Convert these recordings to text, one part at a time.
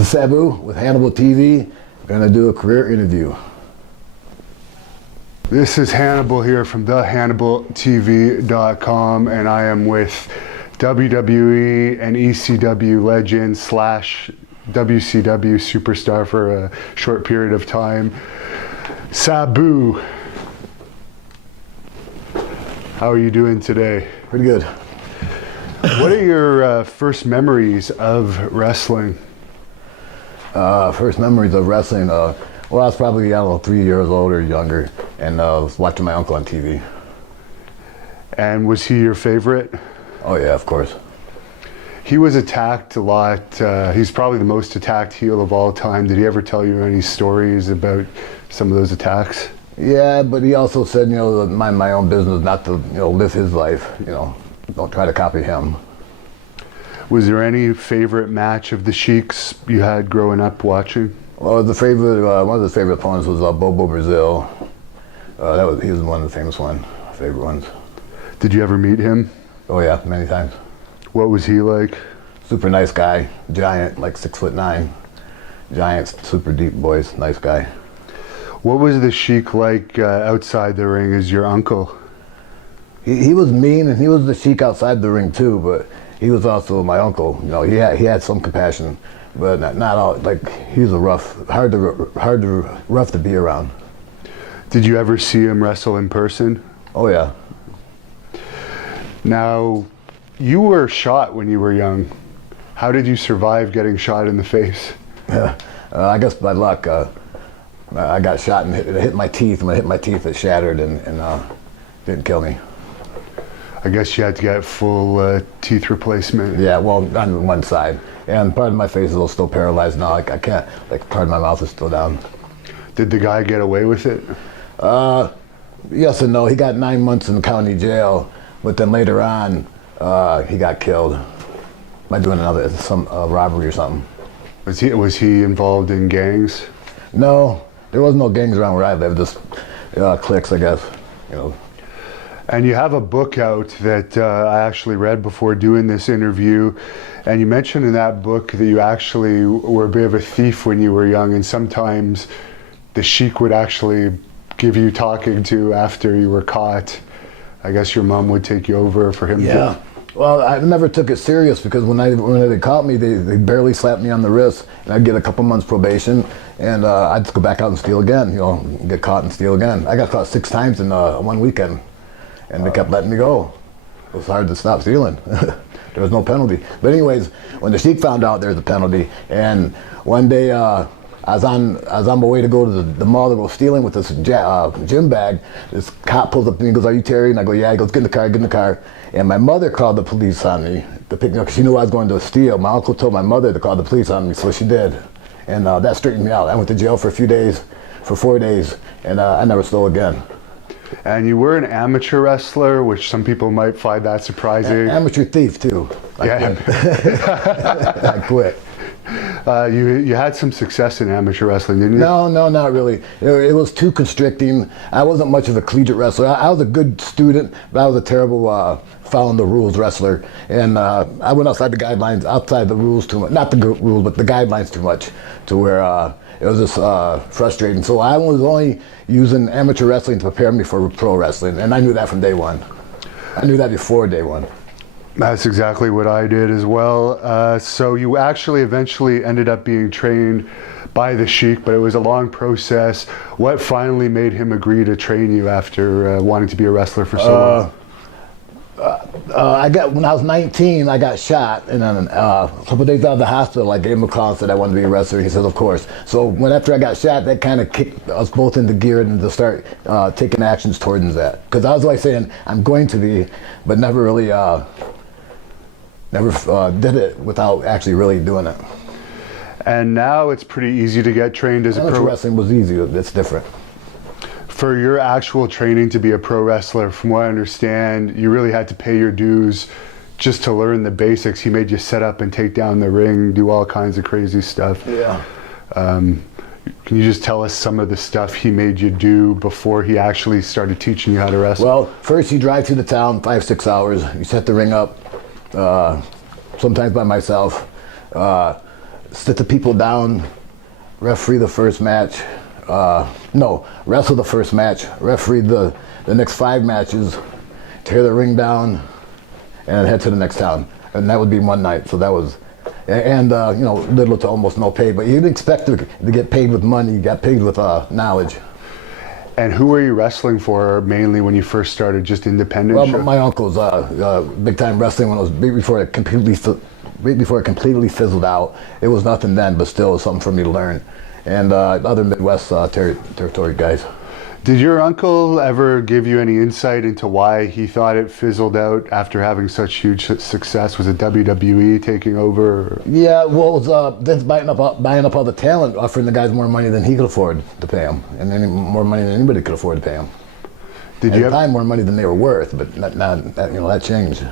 is Sabu with Hannibal TV. Gonna do a career interview. This is Hannibal here from thehannibaltv.com, and I am with WWE and ECW legend / WCW superstar for a short period of time, Sabu. How are you doing today? Pretty good. What are your first memories of wrestling? First memories of wrestling, well, I was probably, I don't know, 3 years old or younger, and was watching my uncle on TV. And was he your favorite? Oh yeah, of course. He was attacked a lot. He's probably the most attacked heel of all time. Did he ever tell you any stories about some of those attacks? Yeah, but he also said, you know, mind my own business, not to, you know, live his life, you know, don't try to copy him. Was there any favorite match of the Sheiks you had growing up watching? Well, the favorite, one of the favorite opponents was Bobo Brazil. He was one of the famous favorite ones. Did you ever meet him? Oh yeah, many times. What was he like? Super nice guy, giant, like 6'9". Giant, super deep voice, nice guy. What was the Sheik like outside the ring as your uncle? He was mean, and he was the Sheik outside the ring too, but he was also my uncle. You know, he had some compassion, but not all. Like, he was rough to be around. Did you ever see him wrestle in person? Oh yeah. Now, you were shot when you were young. How did you survive getting shot in the face? I guess by luck. I got shot and it hit my teeth. When it hit my teeth, it shattered and didn't kill me. I guess you had to get full teeth replacement. Yeah, well, on one side. And part of my face is still paralyzed now. Like, I can't, like, part of my mouth is still down. Did the guy get away with it? Yes and no. He got 9 months in county jail, but then later on, he got killed by doing some robbery or something. Was he involved in gangs? No, there was no gangs around where I lived, just cliques, I guess, you know. And you have a book out that I actually read before doing this interview, and you mentioned in that book that you actually were a bit of a thief when you were young, and sometimes the Sheik would actually give you talking to after you were caught. I guess your mom would take you over for him. Yeah. Well, I never took it serious because when they caught me, they barely slapped me on the wrist, and I'd get a couple months probation, and I'd just go back out and steal again, you know, get caught and steal again. I got caught 6 times in 1 weekend, and they kept letting me go. It was hard to stop stealing. There was no penalty. But anyways, when the Sheik found out there was a penalty, and one day I was on my way to go to the mall to go stealing with this gym bag. This cop pulls up to me and goes, "Are you Terry?" And I go, "Yeah." He goes, "Get in the car." And my mother called the police on me to pick me up because she knew I was going to steal. My uncle told my mother to call the police on me, so she did. And that straightened me out. I went to jail for 4 days, and I never stole again. And you were an amateur wrestler, which some people might find that surprising. Amateur thief too. I quit. You had some success in amateur wrestling, didn't you? No, not really. It was too constricting. I wasn't much of a collegiate wrestler. I was a good student, but I was a terrible following the rules wrestler. And I went outside the rules too much. Not the rules, but the guidelines too much, to where it was just frustrating. So I was only using amateur wrestling to prepare me for pro wrestling, and I knew that from day one. I knew that before day one. That's exactly what I did as well. So you actually eventually ended up being trained by the Sheik, but it was a long process. What finally made him agree to train you after wanting to be a wrestler for so long? When I was 19, I got shot, and then a couple days out of the hospital, I gave him a call and said I wanted to be a wrestler. He said, "Of course." So after I got shot, that kind of kicked us both into gear and to start taking actions towards that. Because I was always saying I'm going to be, but never really did it without actually really doing it. And now it's pretty easy to get trained as a pro. Wrestling was easy. It's different. For your actual training to be a pro wrestler, from what I understand, you really had to pay your dues just to learn the basics. He made you set up and take down the ring, do all kinds of crazy stuff. Yeah. Can you just tell us some of the stuff he made you do before he actually started teaching you how to wrestle? Well, first you drive through the town 5-6 hours. You set the ring up, sometimes by myself. sit the people down, referee the first match. No, wrestle the first match, referee the next 5 matches, tear the ring down, and head to the next town. And that would be one night. So that was, and you know, little to almost no pay. But you didn't expect to get paid with money. You got paid with knowledge. And who were you wrestling for mainly when you first started? Just independent? Well, shows? my uncle's big time wrestling when it was before it completely fizzled out. It was nothing then, but still it was something for me to learn. And other Midwest territory guys. Did your uncle ever give you any insight into why he thought it fizzled out after having such huge success? Was it WWE taking over? Yeah, well, it was Vince buying up all the talent, offering the guys more money than he could afford to pay them, and more money than anybody could afford to pay them. At the time, more money than they were worth, but that changed.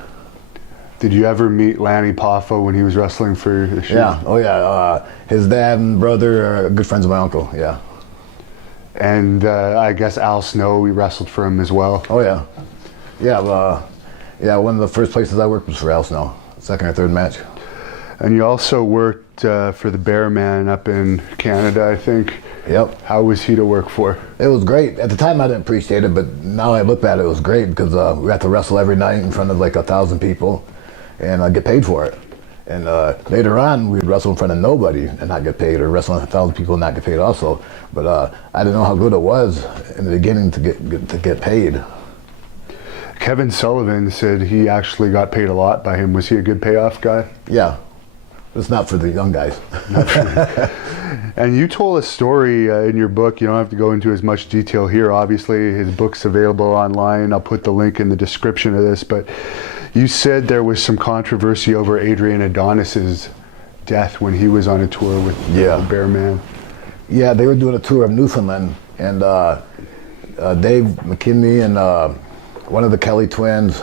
Did you ever meet Lanny Poffo when he was wrestling for the Sheik? Yeah, oh yeah. His dad and brother are good friends of my uncle, yeah. And I guess Al Snow, we wrestled for him as well. Oh yeah. Yeah, one of the first places I worked was for Al Snow, second or third match. And you also worked for the Bear Man up in Canada, I think. Yep. How was he to work for? It was great. At the time I didn't appreciate it, but now I look at it, it was great because we got to wrestle every night in front of like 1,000 people and get paid for it. And later on, we'd wrestle in front of nobody and not get paid, or wrestle in 1,000 people and not get paid also. But I didn't know how good it was in the beginning to get paid. Kevin Sullivan said he actually got paid a lot by him. Was he a good payoff guy? Yeah. It's not for the young guys. And you told a story in your book. You don't have to go into as much detail here. Obviously, his book's available online. I'll put the link in the description of this. But you said there was some controversy over Adrian Adonis's death when he was on a tour with the Bear Man. Yeah, they were doing a tour of Newfoundland, and Dave McKinley and one of the Kelly twins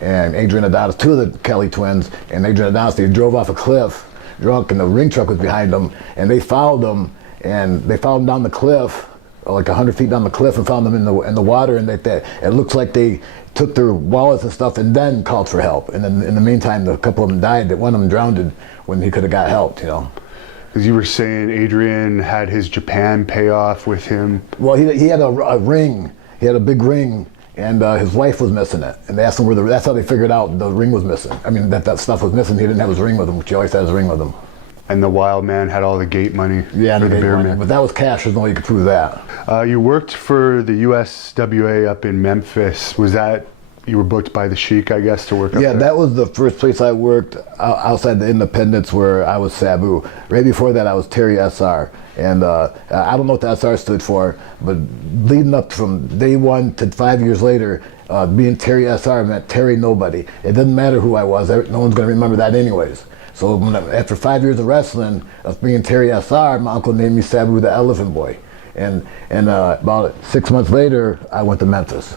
and Adrian Adonis, 2 of the Kelly twins, and Adrian Adonis, they drove off a cliff drunk, and the ring truck was behind them, and they followed them down the cliff, like 100 feet down the cliff, and found them in the water, and it looks like they took their wallets and stuff and then called for help. And then in the meantime, a couple of them died. One of them drowned when he could have got help, you know. Because you were saying Adrian had his Japan payoff with him. Well, he had a ring. He had a big ring, and his wife was missing it. And they asked him where that's how they figured out the ring was missing. I mean, that stuff was missing. He didn't have his ring with him, which he always had his ring with him. And the Wild Man had all the gate money. Yeah, the Bear Man. But that was cash. There's no way you could prove that. You worked for the USWA up in Memphis. Was that, you were booked by the Sheik, I guess, to work up there? Yeah, that was the first place I worked outside the independents where I was Sabu. Right before that, I was Terry SR. And I don't know what the SR stood for, but leading up from day 1 to 5 years later, being Terry SR meant Terry Nobody. It didn't matter who I was. No one's going to remember that anyways. So after 5 years of wrestling, of being Terry SR, my uncle named me Sabu the Elephant Boy. And about 6 months later, I went to Memphis.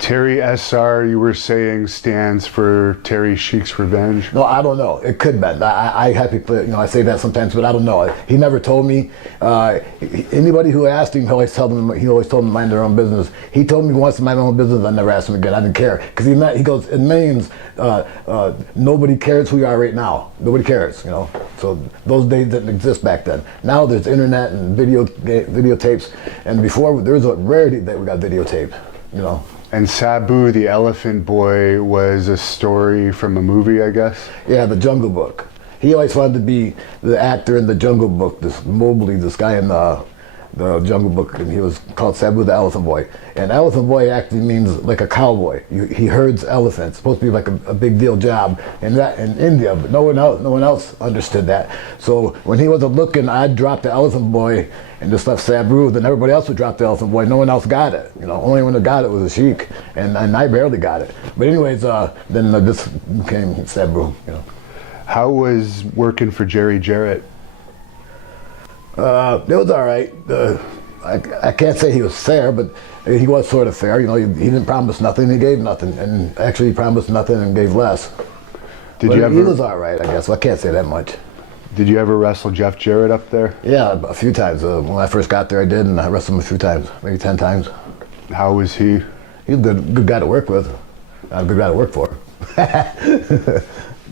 Terry SR, you were saying, stands for Terry Sheik's Revenge? No, I don't know. It could be. I say that sometimes, but I don't know. He never told me. Anybody who asked him, he always told them to mind their own business. He told me once to mind my own business. I never asked him again. I didn't care because he goes, it means nobody cares who you are right now. Nobody cares, you know. So those days didn't exist back then. Now there's internet and videotapes, and before there was a rarity that we got videotaped, you know. And Sabu the Elephant Boy was a story from a movie, I guess? Yeah, The Jungle Book. He always wanted to be the actor in The Jungle Book, this guy in the Jungle Book, and he was called Sabu the Elephant Boy. And Elephant Boy actually means like a cowboy. He herds elephants. It's supposed to be like a big deal job in India, but no one else understood that. So when he wasn't looking, I'd drop the Elephant Boy and just left Sabu, then everybody else would drop the Elephant Boy. No one else got it. You know, only one that got it was a Sheik, and I barely got it. But anyways, then this became Sabu. You know. How was working for Jarrett? It was all right. I can't say he was fair, but he was sort of fair. You know, he didn't promise nothing, he gave nothing, and actually he promised nothing and gave less. He was all right, I guess. Well, I can't say that much. Did you ever wrestle Jeff Jarrett up there? Yeah, a few times. When I first got there, I did, and I wrestled him a few times, maybe 10 times. How was he? He was a good guy to work with. A good guy to work for.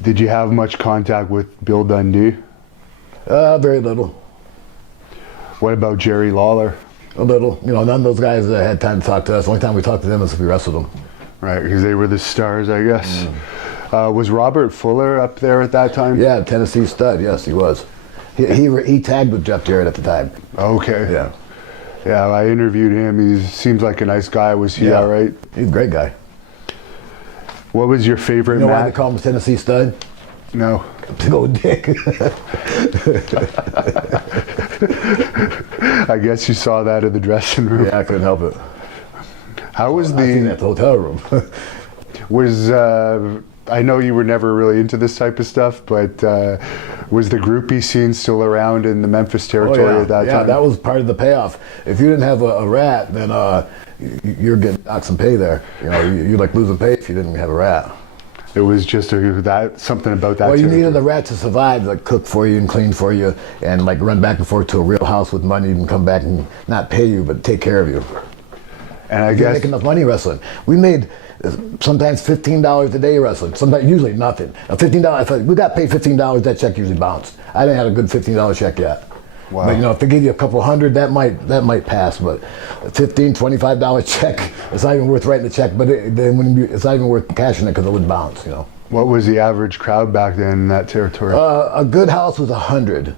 Did you have much contact with Bill Dundee? Very little. What about Jerry Lawler? A little. You know, none of those guys had time to talk to us. The only time we talked to them was if we wrestled them. Right, because they were the stars, I guess. Was Robert Fuller up there at that time? Yeah, Tennessee stud. Yes, he was. He tagged with Jeff Jarrett at the time. Okay. Yeah. Yeah, I interviewed him. He seems like a nice guy. Was he all right? He's a great guy. What was your favorite You know why match? they call him Tennessee stud? No. Big old dick. I guess you saw that in the dressing room. Yeah, I couldn't help it. How was I seen that at the... the hotel room. I know you were never really into this type of stuff, but was the groupie scene still around in the Memphis territory at that time? Yeah, that was part of the payoff. If you didn't have a rat, then you're getting knocked some pay there. You know, you're like losing pay if you didn't have a rat. It was just something about that. Well, you territory. needed a rat to survive, like cook for you and clean for you, and like run back and forth to a real house with money and come back and not pay you, but take care of you. And I You guess make enough money wrestling. We made sometimes $15 a day wrestling. Sometimes, usually nothing. $15. If we got paid $15, that check usually bounced. I didn't have a good $15 check yet. Wow. But you know, if they give you a couple hundred, that might pass. But a $15, $25 check, it's not even worth writing the check. But it's not even worth cashing it because it would bounce. You know. what was the average crowd back then in that territory? A good house was 100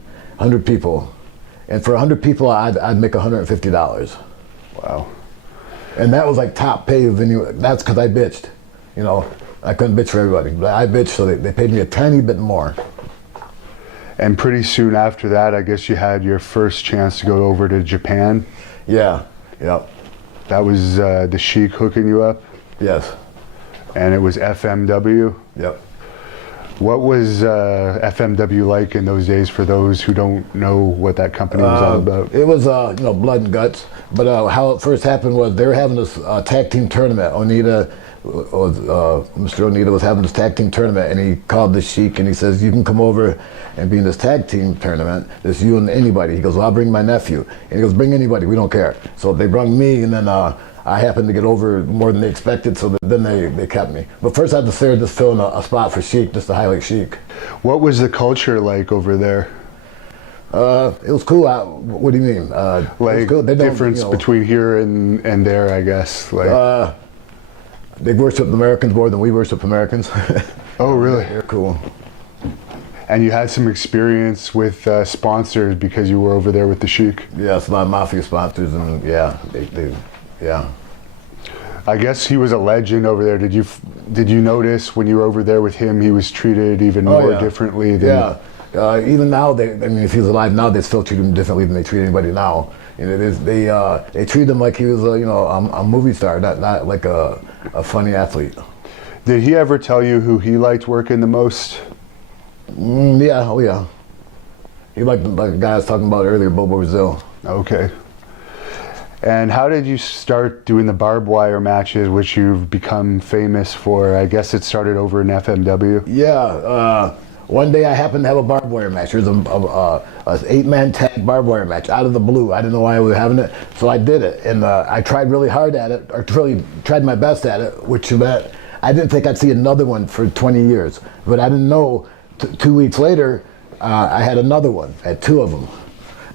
people, and for 100 people, I'd make $150. Wow. And that was like top pay venue. That's because I bitched. You know, I couldn't bitch for everybody, but I bitched, so they paid me a tiny bit more. And pretty soon after that, I guess you had your first chance to go over to Japan. Yeah, yep, That was the Sheik hooking you up, yes, and it was FMW. yep. What was FMW like in those days for those who don't know what that company was all about? It was, you know, blood and guts. But how it first happened was they were having this tag team tournament. Mr. Onita was having this tag team tournament, and he called the Sheik and he says, "You can come over and be in this tag team tournament. It's you and anybody." He goes, "Well, I'll bring my nephew." And he goes, "Bring anybody. We don't care." So they brought me, and then I happened to get over more than they expected, so then they kept me. But first I had to start just filling a spot for Sheik, just to highlight Sheik. What was the culture like over there? It was cool. What do you mean? It was Like cool. They don't, difference you know, between here and there, I guess. Like, they worship Americans more than we worship Americans. oh, really? They're cool. And you had some experience with sponsors because you were over there with the Sheik. Yeah, it's a lot of mafia sponsors, and yeah, yeah. I guess he was a legend over there. Did you notice when you were over there with him, he was treated even more yeah. differently than? Yeah. Even now, I mean, if he was alive now, they still treat him differently than they treat anybody now. You know, they treat him like he was a movie star, not like a funny athlete. Did he ever tell you who he liked working the most? Yeah, oh yeah. He liked like the guy I was talking about earlier, Bobo Brazil. Okay. And how did you start doing the barbed wire matches, which you've become famous for? I guess it started over in FMW. Yeah. One day I happened to have a barbed wire match. There was a 8-man tag barbed wire match out of the blue. I didn't know why we were having it, so I did it. And I tried really hard at it, or really tried my best at it, which meant I didn't think I'd see another one for 20 years. But I didn't know 2 weeks later, I had another one. I had 2 of them.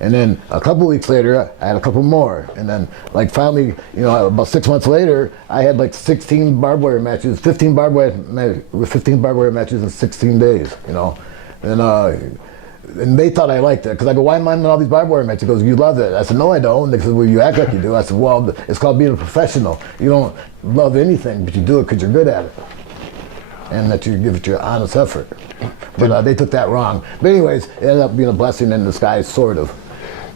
And then a couple weeks later, I had a couple more. And then, like, finally, you know, about 6 months later, I had like 16 barbed wire matches, 15 barbed wire matches in 16 days, you know. And they thought I liked it, because I go, "Why am I in all these barbed wire matches?" He goes, "You love it." I said, "No, I don't." They said, "Well, you act like you do." I said, "Well, it's called being a professional. You don't love anything, but you do it because you're good at it. And that you give it your honest effort." But they took that wrong. But anyways, it ended up being a blessing in disguise, sort of.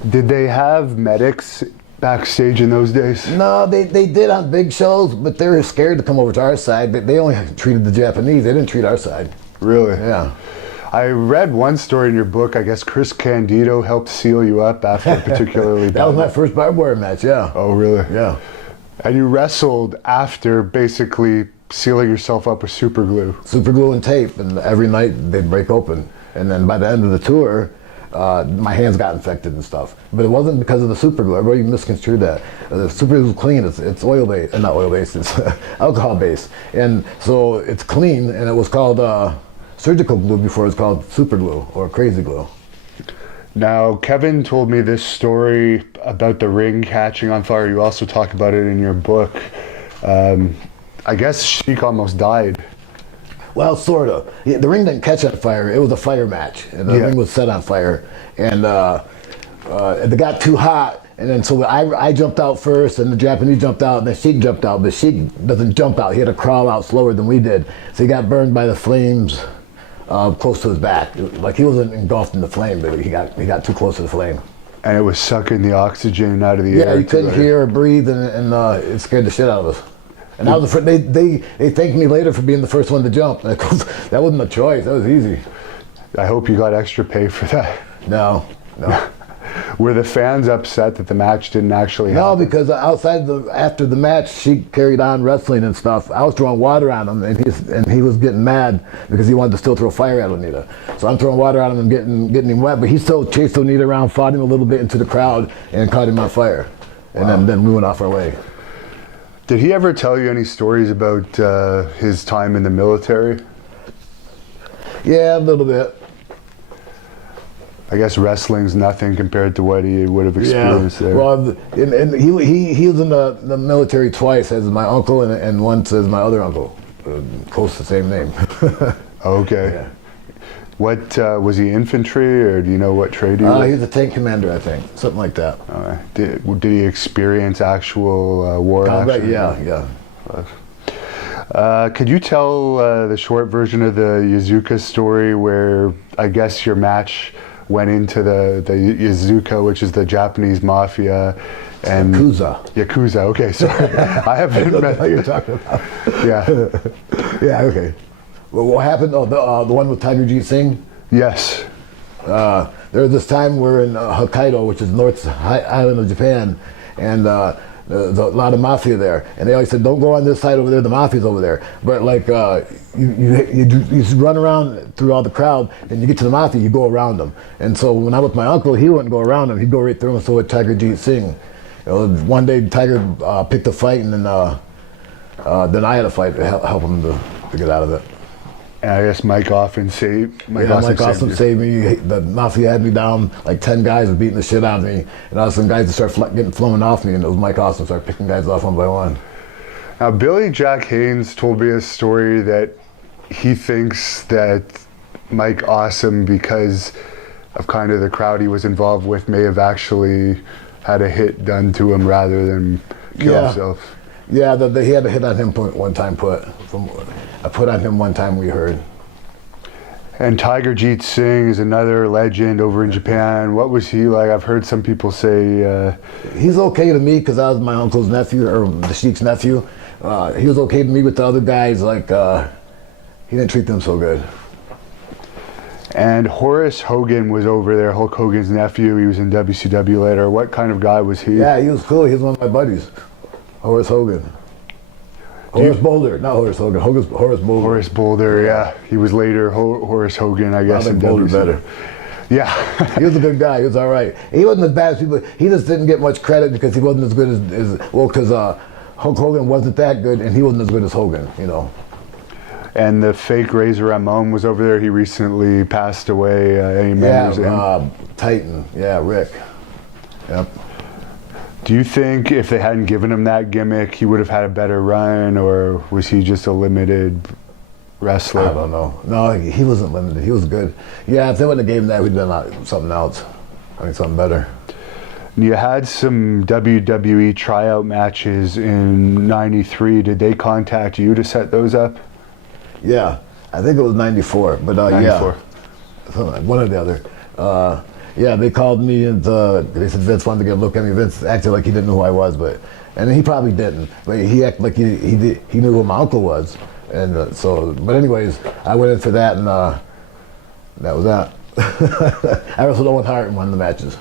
Did they have medics backstage in those days? No, they did on big shows, but they were scared to come over to our side. They only treated the Japanese. They didn't treat our side. Really? Yeah. I read one story in your book. I guess Chris Candido helped seal you up after a particularly That was my first barbed wire match, yeah. Oh, really? Yeah. And you wrestled after basically sealing yourself up with super glue. Super glue and tape, and every night they'd break open. And then by the end of the tour, my hands got infected and stuff. But it wasn't because of the super glue. Everybody misconstrued that. The super glue is clean. It's oil based, not oil based. It's alcohol based, and so it's clean. And it was called surgical glue before it was called super glue or crazy glue. Now, Kevin told me this story about the ring catching on fire. You also talk about it in your book. I guess Sheik almost died. Well, sort of. The ring didn't catch on fire. It was a fire match. And the ring was set on fire. And it got too hot. And then so I jumped out first, and the Japanese jumped out, and then Sheik jumped out. But Sheik doesn't jump out. He had to crawl out slower than we did. So he got burned by the flames close to his back. Like he wasn't engulfed in the flame, but he got too close to the flame. And it was sucking the oxygen out of the air. Yeah, you couldn't hear or breathe, and it scared the shit out of us. And I was they thanked me later for being the first one to jump. That wasn't a choice. That was easy. I hope you got extra pay for that. No. Were the fans upset that the match didn't actually happen? No, because after the match, she carried on wrestling and stuff. I was throwing water on him, and he was getting mad because he wanted to still throw fire at Onita. So I'm throwing water on him and getting him wet, but he still chased Onita around, fought him a little bit into the crowd, and caught him on fire. And then we went off our way. Did he ever tell you any stories about his time in the military? Yeah, a little bit. I guess wrestling's nothing compared to what he would have experienced there. Well, and he was in the military twice as my uncle and once as my other uncle, close to the same name. Okay. Yeah. What was he, infantry, or do you know what trade he was? He was a tank commander, I think, something like that. Did he experience actual war Combat, action? Yeah. Could you tell the short version of the Yazuka story, where I guess your match went into the Yazuka, which is the Japanese mafia, and Yakuza. Okay, sorry. I haven't met. What you're talking about? Yeah. Yeah. Okay. Well, what happened? Oh, the one with Tiger Jeet Singh. Yes. There was this time we're in Hokkaido, which is North Island of Japan, and there's a lot of mafia there, and they always said, "Don't go on this side over there. The mafia's over there." But like you run around through all the crowd, and you get to the mafia, you go around them. And so when I was with my uncle, he wouldn't go around them; he'd go right through them. So with Tiger Jeet Singh, one day Tiger picked a fight, and then I had a fight to help him to get out of it. And I guess Mike Awesome saved Mike Awesome saved me. The mafia had me down, like 10 guys were beating the shit out of me. And all of a sudden guys would start getting flown off me, and it was Mike Awesome started picking guys off one by one. Now, Billy Jack Haynes told me a story that he thinks that Mike Awesome, because of kind of the crowd he was involved with, may have actually had a hit done to him rather than kill himself. Yeah, he had a hit on him one time. I put on him one time, we heard. And Tiger Jeet Singh is another legend over in Japan. What was he like? I've heard some people say... He's okay to me because I was my uncle's nephew, or the Sheik's nephew. He was okay to me with the other guys. Like, he didn't treat them so good. And Horace Hogan was over there, Hulk Hogan's nephew. He was in WCW later. What kind of guy was he? Yeah, he was cool. He was one of my buddies. Horace Hogan. Horace Boulder, not Horace Hogan. Horace Boulder. Horace Boulder, yeah. He was later Horace Hogan, I guess. I think Boulder better. Yeah. He was a good guy. He was all right. He wasn't as bad as people. He just didn't get much credit because he wasn't as good because Hulk Hogan wasn't that good, and he wasn't as good as Hogan, you know. And the fake Razor Ramon was over there. He recently passed away. Any memories of him? Titan. Yeah, Rick. Yep. Do you think if they hadn't given him that gimmick, he would have had a better run, or was he just a limited wrestler? I don't know. No, he wasn't limited. He was good. Yeah, if they wouldn't have gave him that, we'd done something else. I think something better. You had some WWE tryout matches in '93. Did they contact you to set those up? Yeah, I think it was '94. But 94. Yeah, one or the other. Yeah, they called me and they said Vince wanted to get a look at me. Vince acted like he didn't know who I was, and he probably didn't. But he acted like he knew who my uncle was, and But anyways, I went in for that, and that was that. I wrestled Owen Hart in one of the matches.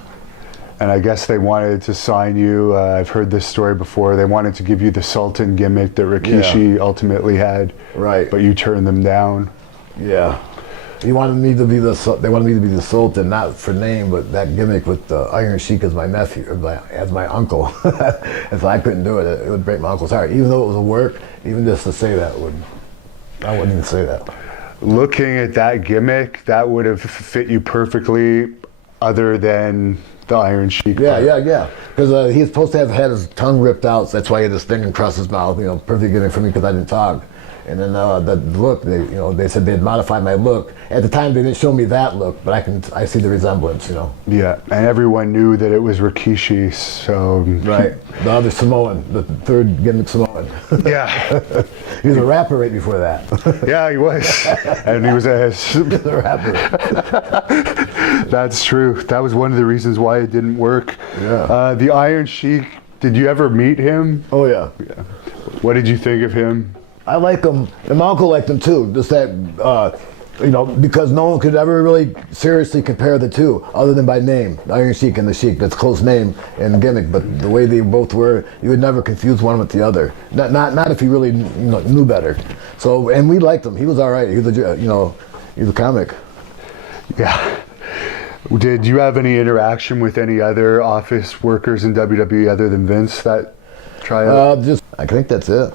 And I guess they wanted to sign you. I've heard this story before. They wanted to give you the Sultan gimmick that Rikishi ultimately had. Right. But you turned them down. Yeah. They wanted me to be the Sultan, not for name, but that gimmick with the Iron Sheik as my nephew, as my uncle. And so I couldn't do it. It would break my uncle's heart. Even though it was a work, even just to say that I wouldn't even say that. Looking at that gimmick, that would have fit you perfectly. other than the Iron Sheik? Yeah. Because he's supposed to have had his tongue ripped out, so that's why he had this thing across his mouth. Perfect gimmick for me because I didn't talk. And then the look, they said they'd modified my look. At the time, they didn't show me that look, but I see the resemblance, Yeah, and everyone knew that it was Rikishi, so... Right, the other Samoan, the third gimmick Samoan. Yeah. He was a rapper right before that. Yeah, he was. And he was a rapper. That's true. That was one of the reasons why it didn't work. Yeah. The Iron Sheik, did you ever meet him? Oh, yeah. What did you think of him? I like him, and my uncle liked him too. Just that, because no one could ever really seriously compare the two, other than by name. The Iron Sheik and the Sheik, that's close name and gimmick, but the way they both were, you would never confuse one with the other. Not if you really knew better. So, and we liked him. He was all right. He was he's a comic. Yeah. Did you have any interaction with any other office workers in WWE other than Vince that tryout? I think that's it.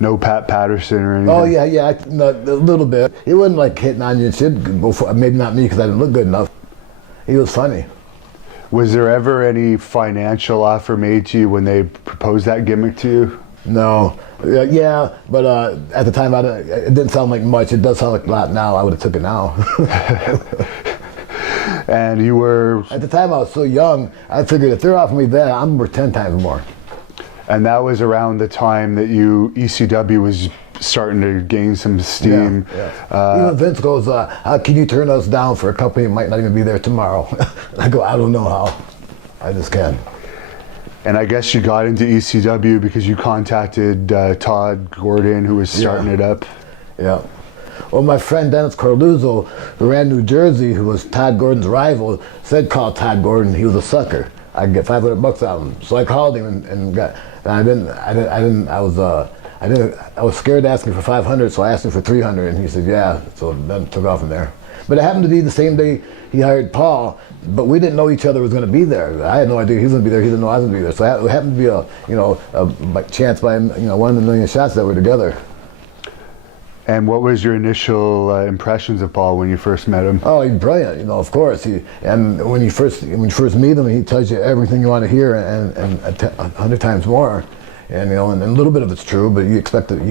No Pat Patterson or anything? Oh, yeah, a little bit. He wasn't like hitting on you and shit. Maybe not me because I didn't look good enough. He was funny. Was there ever any financial offer made to you when they proposed that gimmick to you? No. Yeah, but at the time, it didn't sound like much. It does sound like a lot now. I would have took it now. And you were... At the time, I was so young, I figured if they're offering me that, I'm worth 10 times more. And that was around the time that ECW was starting to gain some steam. Yeah. Even Vince goes, how can you turn us down for a company that might not even be there tomorrow? I go, I don't know how. I just can. And I guess you got into ECW because you contacted Todd Gordon, who was starting it up. Yeah. Well, my friend Dennis Corluzzo, who ran New Jersey, who was Todd Gordon's rival, said call Todd Gordon. He was a sucker. I could get $500 out of him. So I called him and I was scared to ask him for 500, so I asked him for 300, and he said yeah. So then took off from there. But it happened to be the same day he hired Paul, but we didn't know each other was going to be there. I had no idea he was going to be there. He didn't know I was going to be there. So it happened to be a chance by one in a million shots that we're together. And what was your initial impressions of Paul when you first met him? Oh, he's brilliant, of course. And when you first meet him, he tells you everything you want to hear and 100 times more. And and a little bit of it's true, but you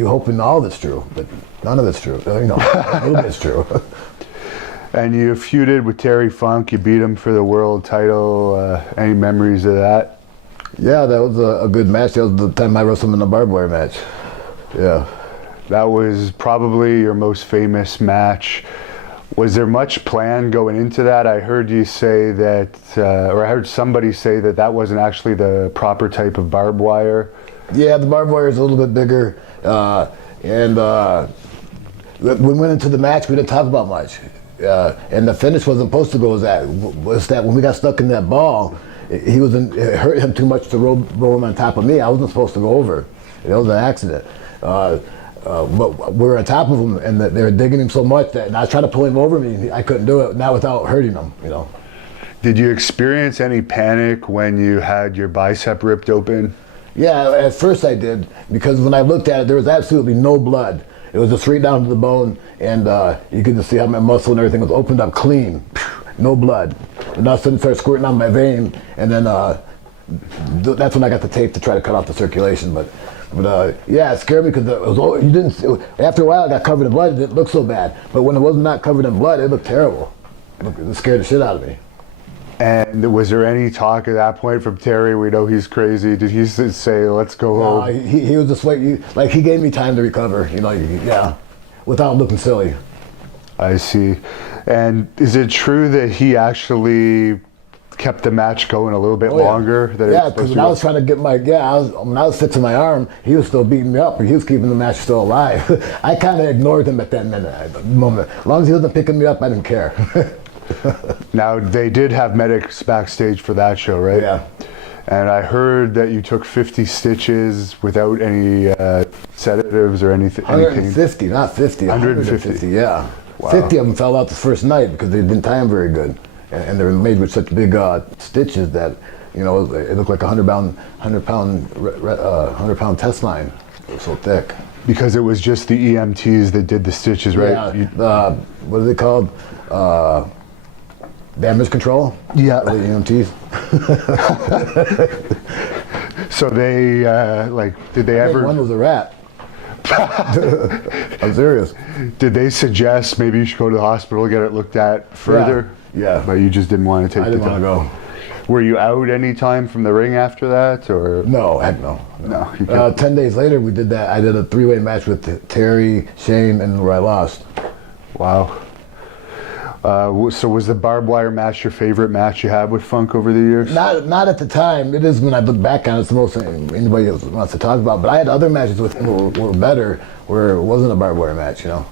hoping all of it's true, but none of it's true. A little bit's true. And you feuded with Terry Funk. You beat him for the world title. Any memories of that? Yeah, that was a good match. That was the time I wrestled him in a barbed wire match. Yeah. That was probably your most famous match. Was there much plan going into that? I heard you say that, or I heard somebody say that wasn't actually the proper type of barbed wire. Yeah, the barbed wire is a little bit bigger. When we went into the match, we didn't talk about much. And the finish wasn't supposed to go as that. Was that when we got stuck in that ball, it hurt him too much to roll him on top of me. I wasn't supposed to go over. It was an accident. But we were on top of him, and they were digging him so much that I tried to pull him over me. I couldn't do it, not without hurting him. Did you experience any panic when you had your bicep ripped open? Yeah, at first I did, because when I looked at it, there was absolutely no blood. It was just straight down to the bone, and you could just see how my muscle and everything was opened up clean. No blood. And all of a sudden it started squirting out my vein, and then that's when I got the tape to try to cut off the circulation. But yeah, it scared me because after a while it got covered in blood. It didn't look so bad, but when it was not covered in blood, it looked terrible. It scared the shit out of me. And was there any talk at that point from Terry? We know he's crazy. Did he say, "Let's go home"? He was just like he gave me time to recover. Yeah, without looking silly. I see. And is it true that he actually kept the match going a little bit longer? Yeah, because when I was trying to get when I was fixing my arm, he was still beating me up, but he was keeping the match still alive. I kind of ignored him at that moment. As long as he wasn't picking me up, I didn't care. Now, they did have medics backstage for that show, right? Yeah. And I heard that you took 50 stitches without any sedatives or anything. 150, not 50. 150. Yeah. Wow. 50 of them fell out the first night because they didn't tie them very good. And they were made with such big stitches that, it looked like a 100-pound test line. It was so thick. Because it was just the EMTs that did the stitches, right? Yeah. What are they called? Damage control? Yeah. The EMTs? So they, did they ever... One was a rat. I'm serious. Did they suggest maybe you should go to the hospital, get it looked at further? Yeah. But you just didn't want to take the time? I didn't want to go. Were you out any time from the ring after that, or? No, heck no. No. 10 days later, we did that. I did a 3-way match with Terry, Shane, and where I lost. Wow. So was the barbed wire match your favorite match you had with Funk over the years? Not at the time. It is when I look back on it. It's the most anybody else wants to talk about. But I had other matches with him were better, where it wasn't a barbed wire match, you know.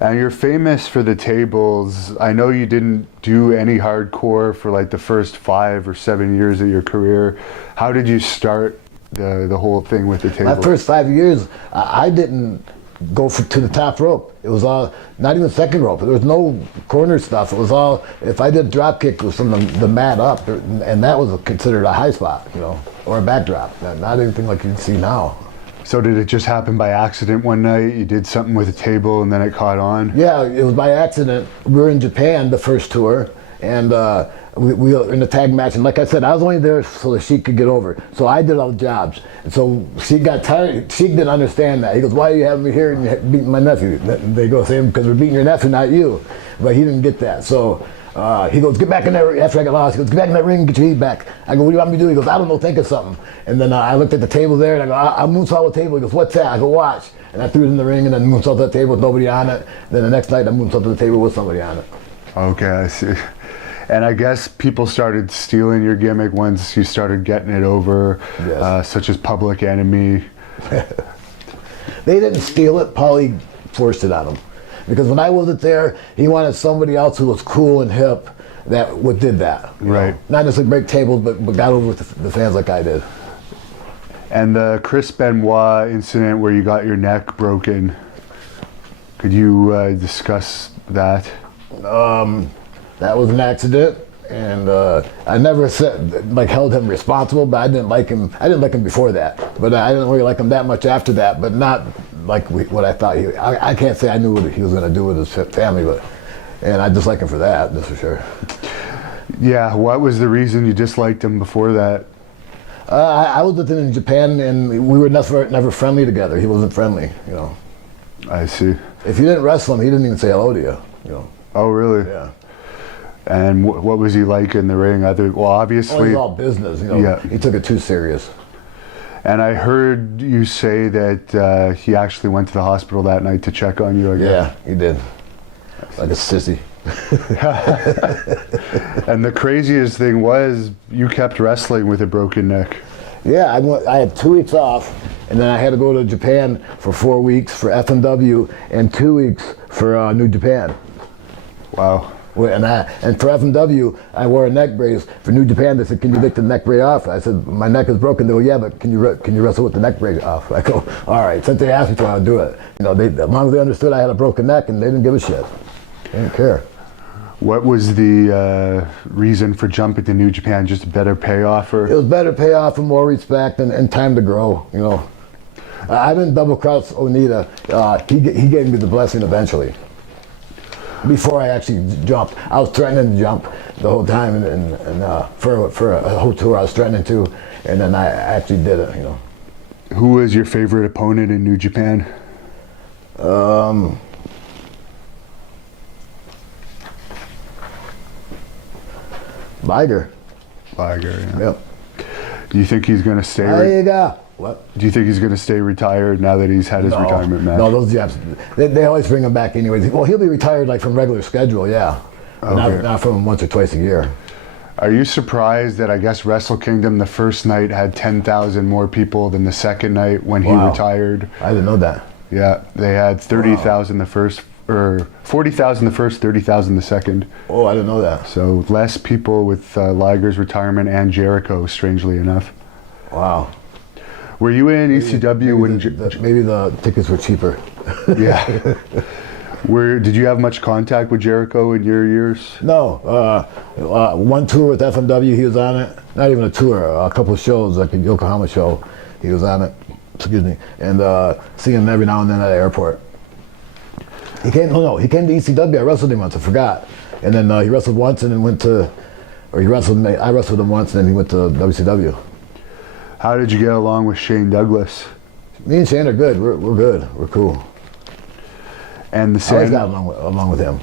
And you're famous for the tables. I know you didn't do any hardcore for like the first 5 or 7 years of your career. How did you start the whole thing with the table? My first 5 years, I didn't go to the top rope. It was all, not even second rope. There was no corner stuff. It was all, if I did drop kick, it was from the mat up, and that was considered a high spot, you know, or a backdrop. Not anything like you see now. So did it just happen by accident one night? You did something with a table and then it caught on? Yeah, it was by accident. We were in Japan the first tour, and we were in a tag match. And like I said, I was only there so the Sheik could get over. So I did all the jobs. And so Sheik got tired. Sheik didn't understand that. He goes, "Why are you having me here and you're beating my nephew?" They go, "Same, because we're beating your nephew, not you." But he didn't get that. So he goes, "Get back in there." After I got lost, he goes, "Get back in that ring and get your heat back." I go, "What do you want me to do?" He goes, "I don't know, think of something." And then I looked at the table there and I go, "I'll moonsault the table." He goes, "What's that?" I go, "Watch." And I threw it in the ring and then moonsaulted the table with nobody on it. Then the next night I moonsaulted the table with somebody on it. Okay, I see. And I guess people started stealing your gimmick once you started getting it over, Yes. Such as Public Enemy. They didn't steal it, Paulie forced it on him. Because when I wasn't there, he wanted somebody else who was cool and hip that did that. Right. Know? Not necessarily break tables, but got over with the fans like I did. And the Chris Benoit incident where you got your neck broken, could you discuss that? That was an accident, and I never held him responsible, but I didn't like him. I didn't like him before that, but I didn't really like him that much after that. But not like what I thought he. I can't say I knew what he was going to do with his family, and I dislike him for that, that's for sure. Yeah, what was the reason you disliked him before that? I was with him in Japan, and we were never friendly together. He wasn't friendly, you know. I see. If you didn't wrestle him, he didn't even say hello to you, you know. Oh, really? Yeah. And what was he like in the ring? Obviously. Well, it was all business, you know. Yeah. He took it too serious. And I heard you say that he actually went to the hospital that night to check on you again. Yeah, he did. Like a sissy. And the craziest thing was you kept wrestling with a broken neck. Yeah, I had 2 weeks off, and then I had to go to Japan for 4 weeks for FMW and 2 weeks for New Japan. Wow. And for FMW, I wore a neck brace. For New Japan, they said, "Can you take the neck brace off?" I said, "My neck is broken." They go, "Yeah, but can you wrestle with the neck brace off?" I go, "All right." Since they asked me to, I'll do it. You know, as long as they understood I had a broken neck, and they didn't give a shit. They didn't care. What was the reason for jumping to New Japan? Just a better payoff, or? It was better payoff and more respect and time to grow. You know, I didn't double cross Onita. He gave me the blessing eventually. Before I actually jumped, I was threatening to jump the whole time, and for a whole tour I was threatening to, and then I actually did it. You know. Who was your favorite opponent in New Japan? Liger. Liger, yeah. Yep. Do you think he's going to stay? What? Do you think he's going to stay retired now that he's had his retirement match? No, those Japs, they always bring him back anyways. Well, he'll be retired like from regular schedule, yeah. Okay. Not from once or twice a year. Are you surprised that I guess Wrestle Kingdom the first night had 10,000 more people than the second night when he retired? I didn't know that. Yeah, they had 30,000 the first, or 40,000 the first, 30,000 the second. Oh, I didn't know that. So less people with Liger's retirement and Jericho, strangely enough. Wow. Were you in ECW when? Maybe the tickets were cheaper. Yeah. Did you have much contact with Jericho in your years? No. One tour with FMW, he was on it. Not even a tour, a couple of shows, like a Yokohama show, he was on it. Excuse me. And see him every now and then at the airport. He came. No, he came to ECW. I wrestled him once. I forgot. And then he wrestled once, and then went to, or he wrestled me. I wrestled him once, and then he went to WCW. How did you get along with Shane Douglas? Me and Shane are good. We're good. We're cool. And the I always got along with him.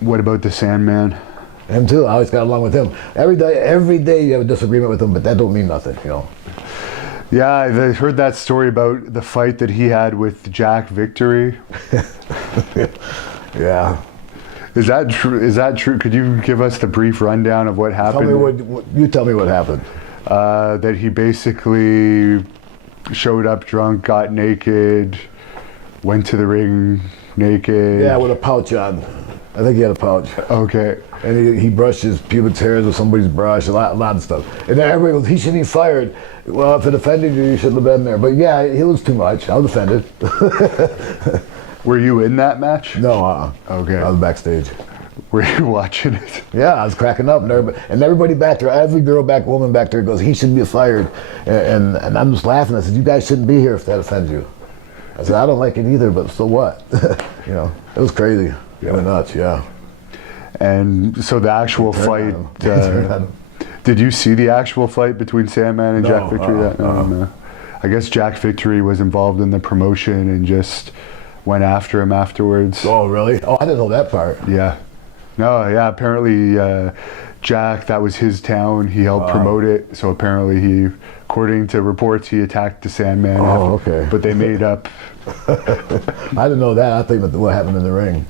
What about the Sandman? Him too. I always got along with him. Every day you have a disagreement with him, but that don't mean nothing, you know. Yeah, I heard that story about the fight that he had with Jack Victory. Yeah. Is that true? Is that true? Could you give us the brief rundown of what happened? Tell me what happened. That he basically showed up drunk, got naked, went to the ring naked. Yeah, with a pouch on. I think he had a pouch. Okay. And he brushed his pubic hairs with somebody's brush, a lot of stuff. And then everybody goes, he shouldn't be fired. Well, if it offended you, you shouldn't have been there. But yeah, it was too much. I was offended. Were you in that match? No, Okay. I was backstage. Were you watching it? Yeah, I was cracking up. And everybody back there, every woman back there goes, he should be fired. And I'm just laughing. I said, you guys shouldn't be here if that offends you. I said, I don't like it either, but so what? You know, it was crazy. It went nuts, yeah. And so the actual fight, did you see the actual fight between Sandman and Jack Victory? No. I guess Jack Victory was involved in the promotion and just went after him afterwards. Oh, really? Oh, I didn't know that part. Yeah. No, yeah, apparently Jack, that was his town. He helped promote it. So apparently according to reports, he attacked the Sandman. Oh, okay. But they made up. I didn't know that. I think that what happened in the ring.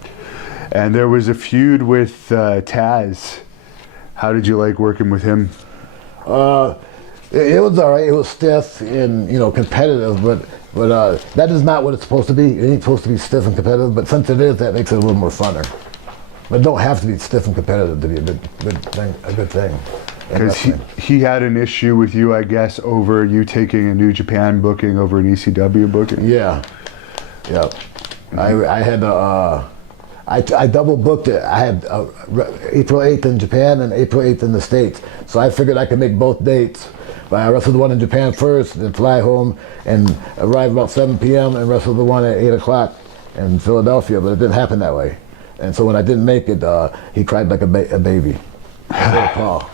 And there was a feud with Taz. How did you like working with him? It was all right. It was stiff and, you know, competitive, but that is not what it's supposed to be. It ain't supposed to be stiff and competitive, but since it is, that makes it a little more funner. But it don't have to be stiff and competitive to be a good thing. Because he had an issue with you, I guess, over you taking a New Japan booking over an ECW booking. Yeah. I had I double booked it. I had April 8th in Japan and April 8th in the States. So I figured I could make both dates. But I wrestled the one in Japan first, then fly home and arrive about 7 p.m. and wrestle the one at 8 o'clock in Philadelphia, but it didn't happen that way. And so when I didn't make it, he cried like a baby. Paul.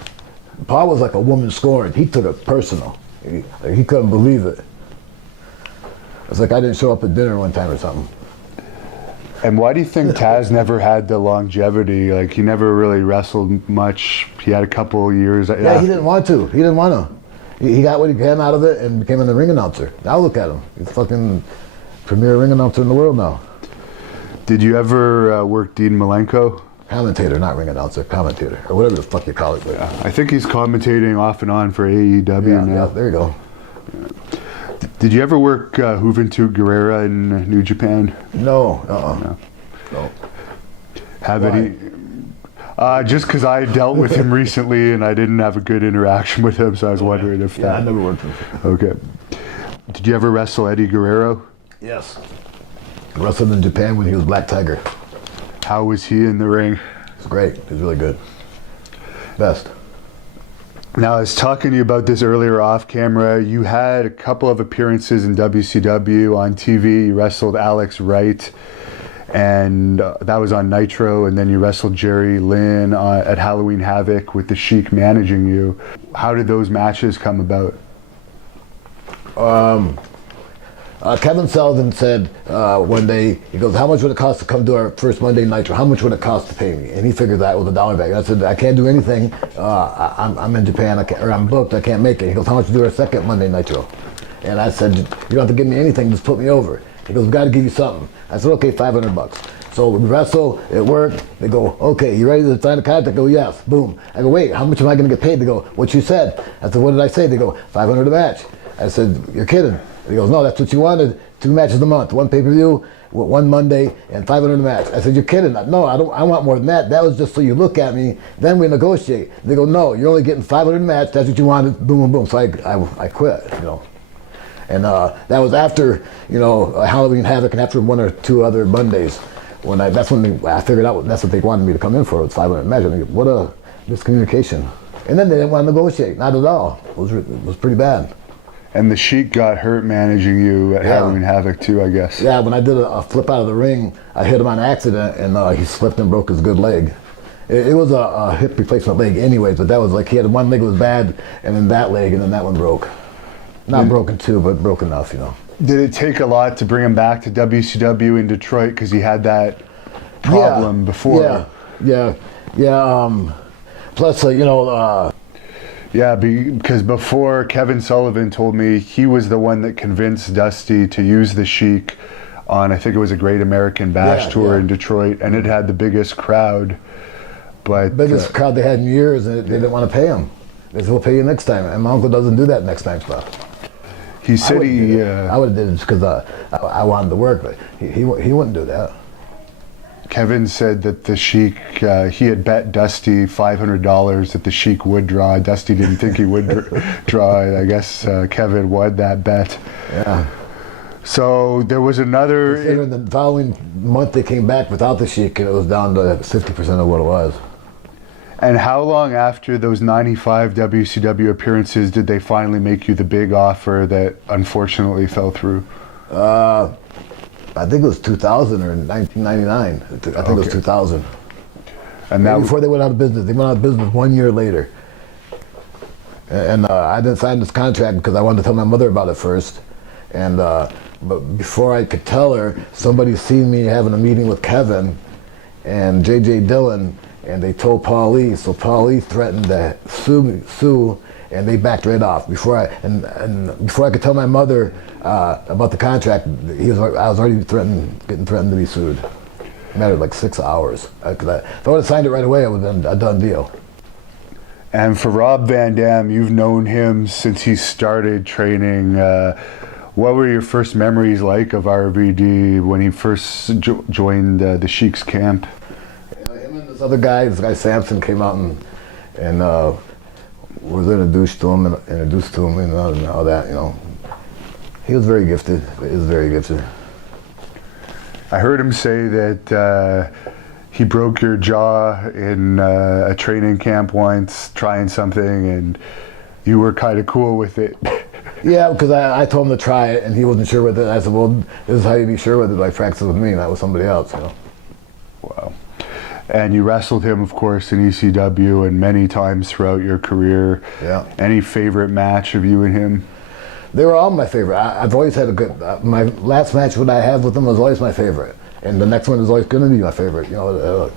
Paul was like a woman scorned. He took it personal. He couldn't believe it. It's like I didn't show up at dinner one time or something. And why do you think Taz never had the longevity? Like, he never really wrestled much. He had a couple years. Yeah, he didn't want to. He didn't want to. He got what he can out of it and became the ring announcer. Now look at him. He's fucking premier ring announcer in the world now. Did you ever work Dean Malenko? Commentator, not ring announcer. Commentator, or whatever the fuck you call it. Yeah, I think he's commentating off and on for AEW now. Yeah, there you go. Did you ever work Juventud Guerrera in New Japan? No. No. Have any? Just because I dealt with him recently and I didn't have a good interaction with him, so I was wondering if that. Yeah, I never worked with him. Okay. Did you ever wrestle Eddie Guerrero? Yes. I wrestled in Japan when he was Black Tiger. How was he in the ring? It's great. He's really good. Best. Now, I was talking to you about this earlier off camera. You had a couple of appearances in WCW on TV. You wrestled Alex Wright, and that was on Nitro, and then you wrestled Jerry Lynn at Halloween Havoc with the Sheik managing you. How did those matches come about? Kevin Sullivan said one day, he goes, how much would it cost to come to our first Monday Nitro? How much would it cost to pay me? And he figured that was $1 back. I said, I can't do anything. I'm in Japan, or I'm booked, I can't make it. He goes, how much to do our second Monday Nitro? And I said, you don't have to give me anything, just put me over. He goes, we got to give you something. I said, okay, $500. So we wrestle, it worked. They go, okay, you ready to sign the contract? I go, yes, boom. I go, wait, how much am I going to get paid? They go, what you said. I said, what did I say? They go, $500 a match. I said, you're kidding. He goes, no, that's what you wanted. 2 matches a month, 1 pay-per-view, 1 Monday, and $500 a match. I said, you're kidding. No, I want more than that. That was just so you look at me, then we negotiate. They go, no, you're only getting $500 a match. That's what you wanted. Boom, boom, boom. So I quit, you know. And that was after, you know, Halloween Havoc and after 1 or 2 other Mondays. That's when I figured out that's what they wanted me to come in for, was $500 a match. I mean, what a miscommunication. And then they didn't want to negotiate, not at all. It was pretty bad. And the Sheik got hurt managing you at Halloween Havoc too, I guess. Yeah, when I did a flip out of the ring, I hit him on accident, and he slipped and broke his good leg. It was a hip replacement leg anyways, but that was like he had one leg was bad, and then that leg, and then that one broke. Not broken too, but broke enough, you know. Did it take a lot to bring him back to WCW in Detroit because he had that problem before? Yeah. Plus, yeah, because before Kevin Sullivan told me he was the one that convinced Dusty to use the Sheik on, I think it was a Great American Bash tour in Detroit, and it had the biggest crowd. But biggest crowd they had in years, and they didn't want to pay him. They said, "We'll pay you next time." And my uncle doesn't do that next time stuff. He said I would have did it just because I wanted to work, but he wouldn't do that. Kevin said that the Sheik, he had bet Dusty $500 that the Sheik would draw. Dusty didn't think he would draw. I guess Kevin won that bet. Yeah. So there was another... In the following month they came back without the Sheik, and it was down to 50% of what it was. And how long after those 95 WCW appearances did they finally make you the big offer that unfortunately fell through? I think it was 2000 or 1999. I think it was 2000. And that before they went out of business. They went out of business 1 year later. And I didn't sign this contract because I wanted to tell my mother about it first. And but before I could tell her, somebody seen me having a meeting with Kevin and J.J. Dillon, and they told Paul Lee. So Paul Lee threatened to sue, and they backed right off. Before I could tell my mother about the contract, I was already getting threatened to be sued. It mattered like 6 hours. If I would have signed it right away, it would have been a done deal. And for Rob Van Dam, you've known him since he started training. What were your first memories like of RVD when he first joined the Sheik's camp? Him and this other guy, Samson, came out and was introduced to him and all that, you know. He was very gifted. He was very gifted. I heard him say that he broke your jaw in a training camp once, trying something, and you were kind of cool with it. Yeah, because I told him to try it, and he wasn't sure with it. I said, well, this is how you be sure with it, by practicing with me, not with somebody else, you know. Wow. And you wrestled him, of course, in ECW and many times throughout your career. Yeah. Any favorite match of you and him? They were all my favorite. I've always had a good... my last match that I had with him was always my favorite. And the next one is always going to be my favorite. You know,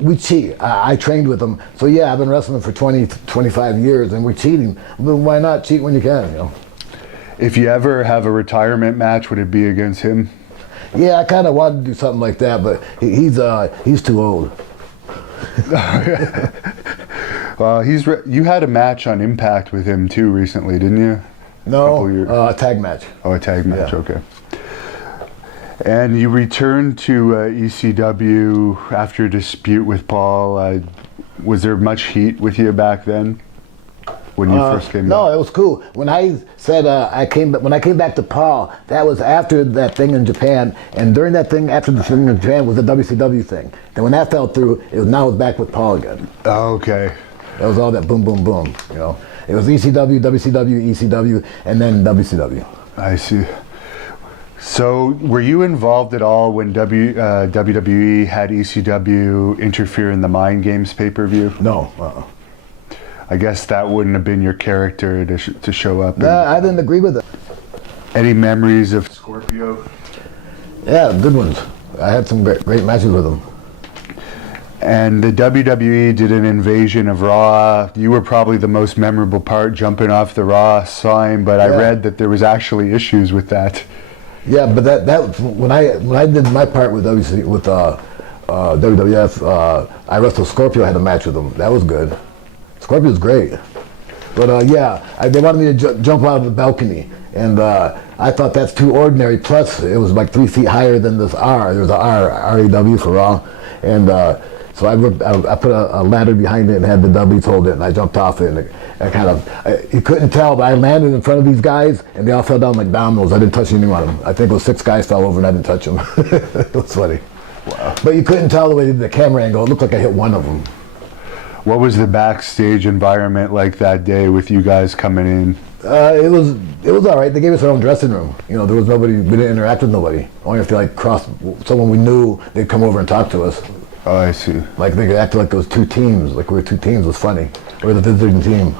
we cheat. I trained with him. So yeah, I've been wrestling for 25 years, and we're cheating. But why not cheat when you can, you know? If you ever have a retirement match, would it be against him? Yeah, I kind of wanted to do something like that, but he's too old. Well, you had a match on Impact with him too recently, didn't you? No, a tag match. Oh, a tag match, yeah. Okay. And you returned to ECW after a dispute with Paul. Was there much heat with you back then, when you first came back? No, it was cool. When I said when I came back to Paul, that was after that thing in Japan, and during that thing, after the thing in Japan, was the WCW thing. Then when that fell through, now it's back with Paul again. Oh, okay. That was all that boom, boom, boom. You know, it was ECW, WCW, ECW, and then WCW. I see. So, were you involved at all when WWE had ECW interfere in the Mind Games pay-per-view? No. I guess that wouldn't have been your character to show up. Nah, I didn't agree with it. Any memories of Scorpio? Yeah, good ones. I had some great matches with him. And the WWE did an invasion of Raw. You were probably the most memorable part, jumping off the Raw sign, but I read that there was actually issues with that. Yeah, but that when I did my part with WWF, I wrestled Scorpio. I had a match with him. That was good. Scorpio's great. But they wanted me to jump out of the balcony, and I thought that's too ordinary. Plus, it was like 3 feet higher than this R. There was a R-E-W for Raw, and so I put a ladder behind it and had the W's hold it, and I jumped off it, and you couldn't tell, but I landed in front of these guys, and they all fell down like dominoes. I didn't touch any one of them. I think it was 6 guys fell over, and I didn't touch them. It was funny. Wow. But you couldn't tell the way the camera angle. It looked like I hit one of them. What was the backstage environment like that day with you guys coming in? It was all right. They gave us our own dressing room. You know, there was nobody. We didn't interact with nobody. Only if they like crossed someone we knew, they'd come over and talk to us. Oh, I see. Like they acted like those two teams. Like we were two teams. It was funny. We were the visiting team.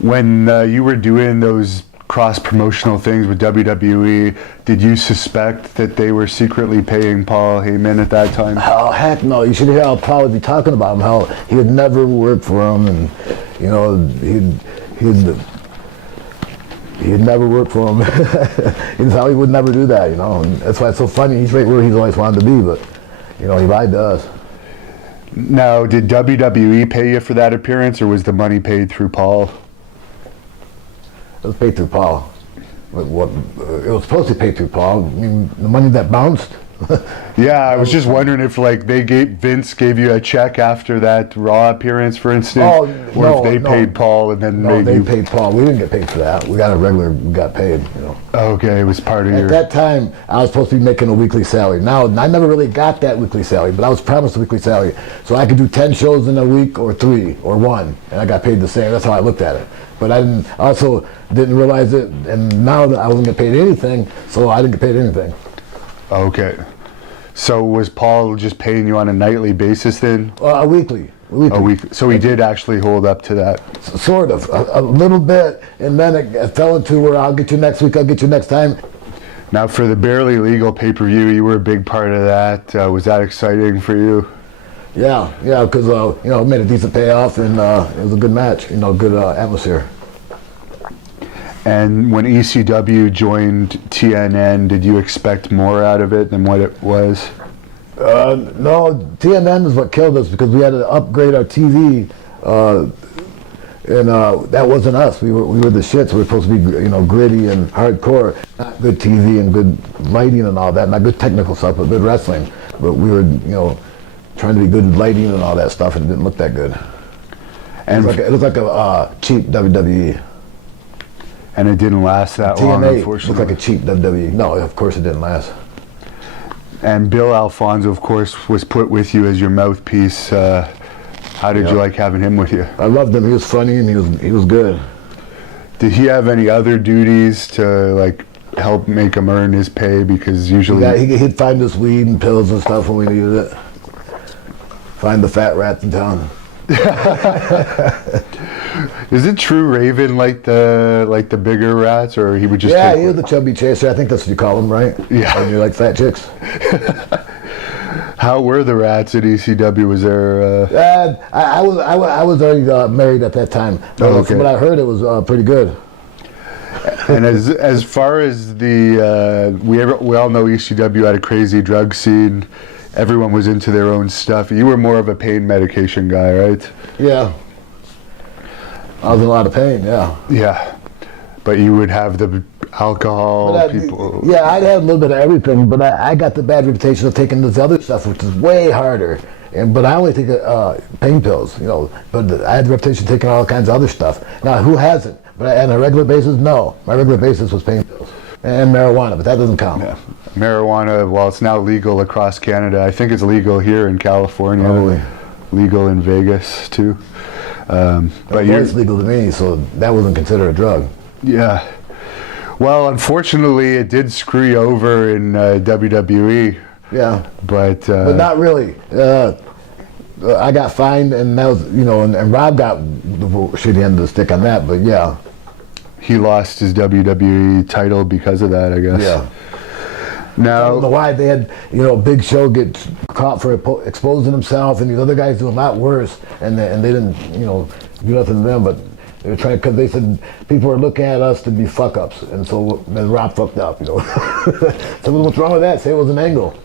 When you were doing those cross-promotional things with WWE, did you suspect that they were secretly paying Paul Heyman at that time? Oh, heck no. You should hear how Paul would be talking about him, how he had never worked for him, and, you know, he'd never worked for him. That's how he would never do that, you know. And that's why it's so funny. He's right where he's always wanted to be, but, you know, he lied to us. Now, did WWE pay you for that appearance, or was the money paid through Paul? It was paid through Paul. It was supposed to be paid through Paul. I mean, the money that bounced. Yeah, I was just wondering if like Vince gave you a check after that Raw appearance, for instance, or if they paid Paul and then they paid Paul. We didn't get paid for that. We got paid, you know. Okay, it was part of At that time, I was supposed to be making a weekly salary. Now, I never really got that weekly salary, but I was promised a weekly salary. So I could do 10 shows in a week or 3 or 1, and I got paid the same. That's how I looked at it. But I also didn't realize it, and now that I wasn't getting paid anything, so I didn't get paid anything. Okay. So was Paul just paying you on a nightly basis then? A weekly. A week. So he did actually hold up to that? Sort of. A little bit, and then it fell into where I'll get you next week, I'll get you next time. Now for the Barely Legal pay-per-view, you were a big part of that. Was that exciting for you? Yeah, because you know, it made a decent payoff, and it was a good match. You know, good atmosphere. And when ECW joined TNN, did you expect more out of it than what it was? No, TNN is what killed us because we had to upgrade our TV, and that wasn't us. We were the shits. We were supposed to be, you know, gritty and hardcore, not good TV and good lighting and all that, not good technical stuff, but good wrestling. But we were, you know, trying to be good lighting and all that stuff, and it didn't look that good. And it looked like a cheap WWE. And it didn't last that long, unfortunately. Looked like a cheap WWE. No, of course it didn't last. And Bill Alfonso, of course, was put with you as your mouthpiece. How did you like having him with you? I loved him. He was funny and he was good. Did he have any other duties to like help make him earn his pay? Because usually he'd find us weed and pills and stuff when we needed it. Find the fat rats in town. Is it true Raven liked the bigger rats, or he would just? Yeah, he was the chubby chaser. I think that's what you call him, right? Yeah. And you like fat chicks. How were the rats at ECW? Was there? I was already married at that time. But from what I heard, it was pretty good. And as far as the we all know ECW had a crazy drug scene. Everyone was into their own stuff. You were more of a pain medication guy, right? Yeah. I was in a lot of pain, yeah. Yeah. But you would have the alcohol, people... Yeah, I'd have a little bit of everything, but I got the bad reputation of taking this other stuff, which is way harder. But I only take pain pills, you know. But I had the reputation of taking all kinds of other stuff. Now, who hasn't? But on a regular basis, no. My regular basis was pain pills. And marijuana, but that doesn't count. Yeah. Marijuana, well, it's now legal across Canada. I think it's legal here in California. Probably. Legal in Vegas, too. But it's legal to me, so that wasn't considered a drug. Yeah. Well, unfortunately, it did screw you over in WWE. Yeah. But not really. I got fined, and that was, you know, and Rob got the shitty end of the stick on that, but yeah. He lost his WWE title because of that, I guess. Yeah. Now, I don't know why they had, you know, Big Show get caught for exposing himself, and these other guys doing a lot worse, and they didn't, you know, do nothing to them, but they were trying, because they said people were looking at us to be fuck-ups, and so then Rob fucked up, you know. So what's wrong with that? Say it was an angle.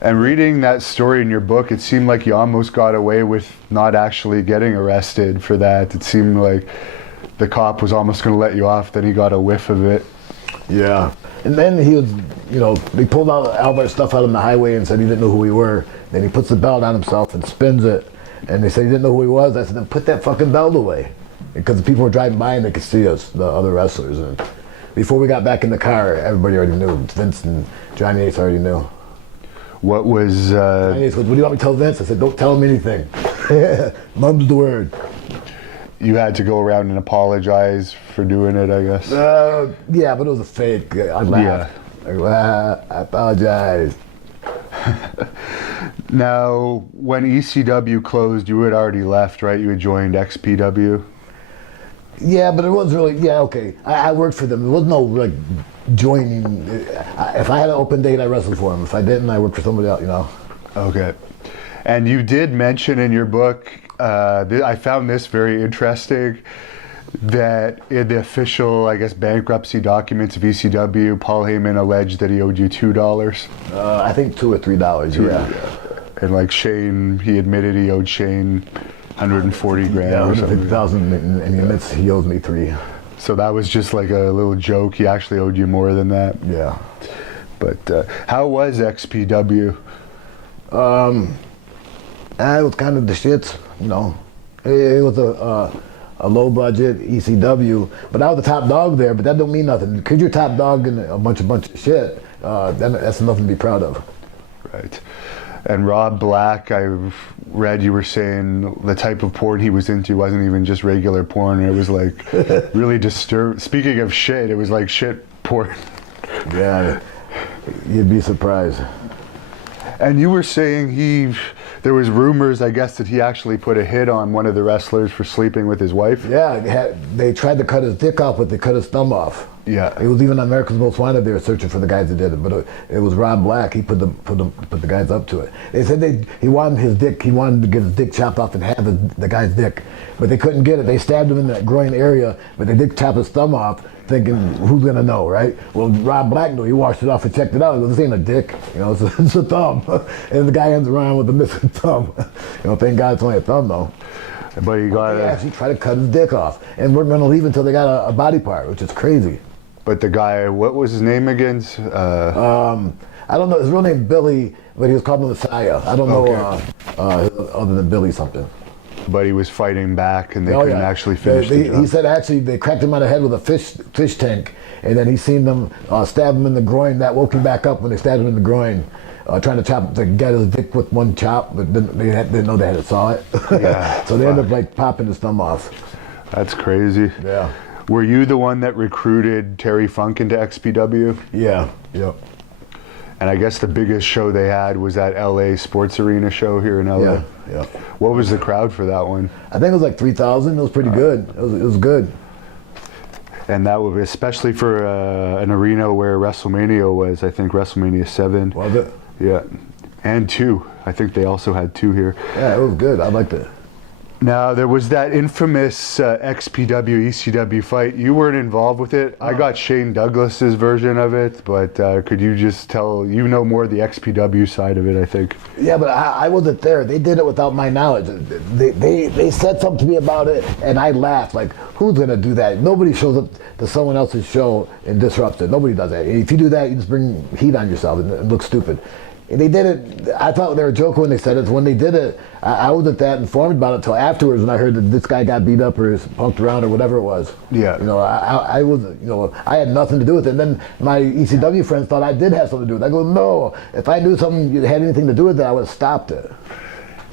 And reading that story in your book, it seemed like you almost got away with not actually getting arrested for that. It seemed like the cop was almost going to let you off, then he got a whiff of it. Yeah. And then he was, you know, he pulled all of our stuff out on the highway and said he didn't know who we were. Then he puts the belt on himself and spins it. And they said he didn't know who he was. I said, then put that fucking belt away. Because the people were driving by and they could see us, the other wrestlers. And before we got back in the car, everybody already knew. Vince and Johnny Ace already knew. What was... Johnny Ace goes, what do you want me to tell Vince? I said, don't tell him anything. Mum's the word. You had to go around and apologize for doing it, I guess. Yeah, but it was a fake. I laughed. I apologize. Now, when ECW closed, you had already left, right? You had joined XPW. Yeah, but it was really, yeah, okay. I worked for them. There was no, like, joining. If I had an open date, I wrestled for them. If I didn't, I worked for somebody else, you know. Okay. And you did mention in your book, I found this very interesting, that in the official, I guess, bankruptcy documents of ECW, Paul Heyman alleged that he owed you $2. I think $2 or $3, yeah. And like Shane, he admitted he owed Shane 140 grand Yeah, or something. 150,000, and he admits he owes me $3. So that was just like a little joke. He actually owed you more than that. Yeah. But how was XPW? It was kind of the shits, you know. It was a low budget ECW, but I was the top dog there. But that don't mean nothing. Because you're top dog in a bunch of shit, that's nothing to be proud of. Right. And Rob Black, I've read you were saying the type of porn he was into wasn't even just regular porn. It was like really disturbed. Speaking of shit, it was like shit porn. Yeah, you'd be surprised. And you were saying there was rumors, I guess, that he actually put a hit on one of the wrestlers for sleeping with his wife. Yeah, they tried to cut his dick off, but they cut his thumb off. Yeah. It was even on America's Most Wanted. They were searching for the guys that did it, but it was Rob Black. He put the guys up to it. They said he wanted his dick. He wanted to get his dick chopped off and have the guy's dick, but they couldn't get it. They stabbed him in that groin area, but they did chop his thumb off, thinking who's gonna know, right? Well, Rob Black knew. He washed it off and checked it out. He goes, "This ain't a dick, you know. It's a thumb." And the guy ends around with a missing thumb. You know, thank God it's only a thumb though. But he got They actually tried to cut his dick off, and we're gonna leave until they got a body part, which is crazy. But the guy, what was his name again? I don't know his real name, Billy, but he was called the Messiah. I don't know other than Billy something. But he was fighting back, and they couldn't actually finish the job. He said actually they cracked him on the head with a fish tank, and then he seen them stab him in the groin. That woke him back up when they stabbed him in the groin, trying to get his dick with one chop, but they didn't know they had to saw it. Yeah, so they ended up like popping his thumb off. That's crazy. Yeah. Were you the one that recruited Terry Funk into XPW? Yeah. Yep. And I guess the biggest show they had was that LA Sports Arena show here in LA. Yeah. Yeah. What was the crowd for that one? I think it was like 3,000. It was pretty good. It was good. And that would, especially for an arena where WrestleMania was, I think WrestleMania 7. Was it? Yeah. And 2. I think they also had 2 here. Yeah, it was good. I liked it. Now, there was that infamous XPW, ECW fight. You weren't involved with it. I got Shane Douglas's version of it, but could you just tell, you know more the XPW side of it, I think. Yeah, but I wasn't there. They did it without my knowledge. They said something to me about it, and I laughed. Like, who's going to do that? Nobody shows up to someone else's show and disrupts it. Nobody does that. If you do that, you just bring heat on yourself and it looks stupid. And they did it. I thought they were joking when they said it. So when they did it, I wasn't that informed about it until afterwards when I heard that this guy got beat up or punked around or whatever it was. Yeah. You know, I was, you know, I had nothing to do with it. And then my ECW friends thought I did have something to do with it. I go, no. If I knew something had anything to do with it, I would have stopped it.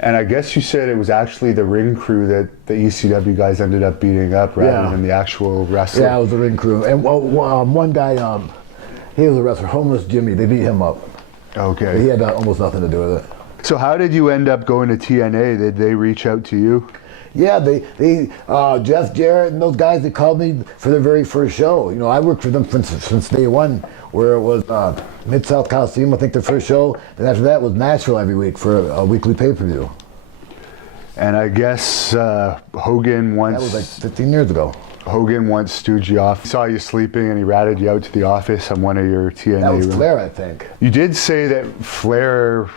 And I guess you said it was actually the ring crew that the ECW guys ended up beating up rather than the actual wrestler. Yeah, it was the ring crew. And one guy, he was a wrestler, Homeless Jimmy. They beat him up. Okay. He had almost nothing to do with it. So how did you end up going to TNA? Did they reach out to you? Yeah, they Jeff Jarrett and those guys, they called me for their very first show. You know, I worked for them since day one, where it was Mid-South Coliseum, I think their first show. And after that was Nashville every week for a weekly pay-per-view. And I guess Hogan once... That was like 15 years ago. Hogan once stooge you off. He saw you sleeping and he ratted you out to the office on one of your TNA That was rooms. Flair, I think. You did say that Flair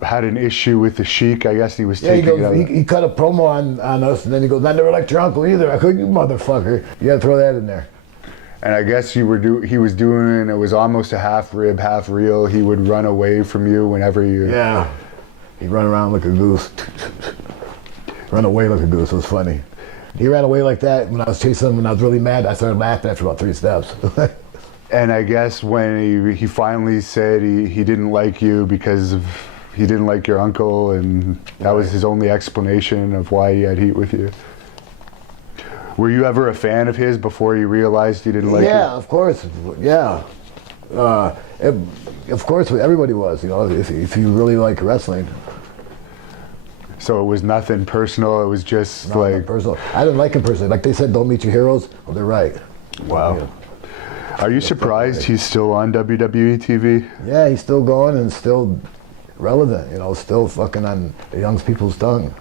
had an issue with the Sheik. I guess he was taking it. He cut a promo on us, and then he goes, "I never liked your uncle either." I go, "You motherfucker. You gotta throw that in there." And I guess he was doing, it was almost a half rib, half real. He would run away from you whenever you... Yeah. He'd run around like a goose. Run away like a goose. It was funny. He ran away like that when I was chasing him. When I was really mad, I started laughing after about 3 steps. And I guess when he finally said he didn't like you because he didn't like your uncle, and that was his only explanation of why he had heat with you. Were you ever a fan of his before you realized you didn't like Yeah, it? of course. Yeah. Of course, everybody was, you know, if you really like wrestling. So it was nothing personal, it was just Not like... personal. I didn't like him personally. Like they said, don't meet your heroes. Well, they're right. Wow. Yeah. Are you surprised he's still on WWE TV? Yeah, he's still going and still relevant, you know, still fucking on the young people's tongue.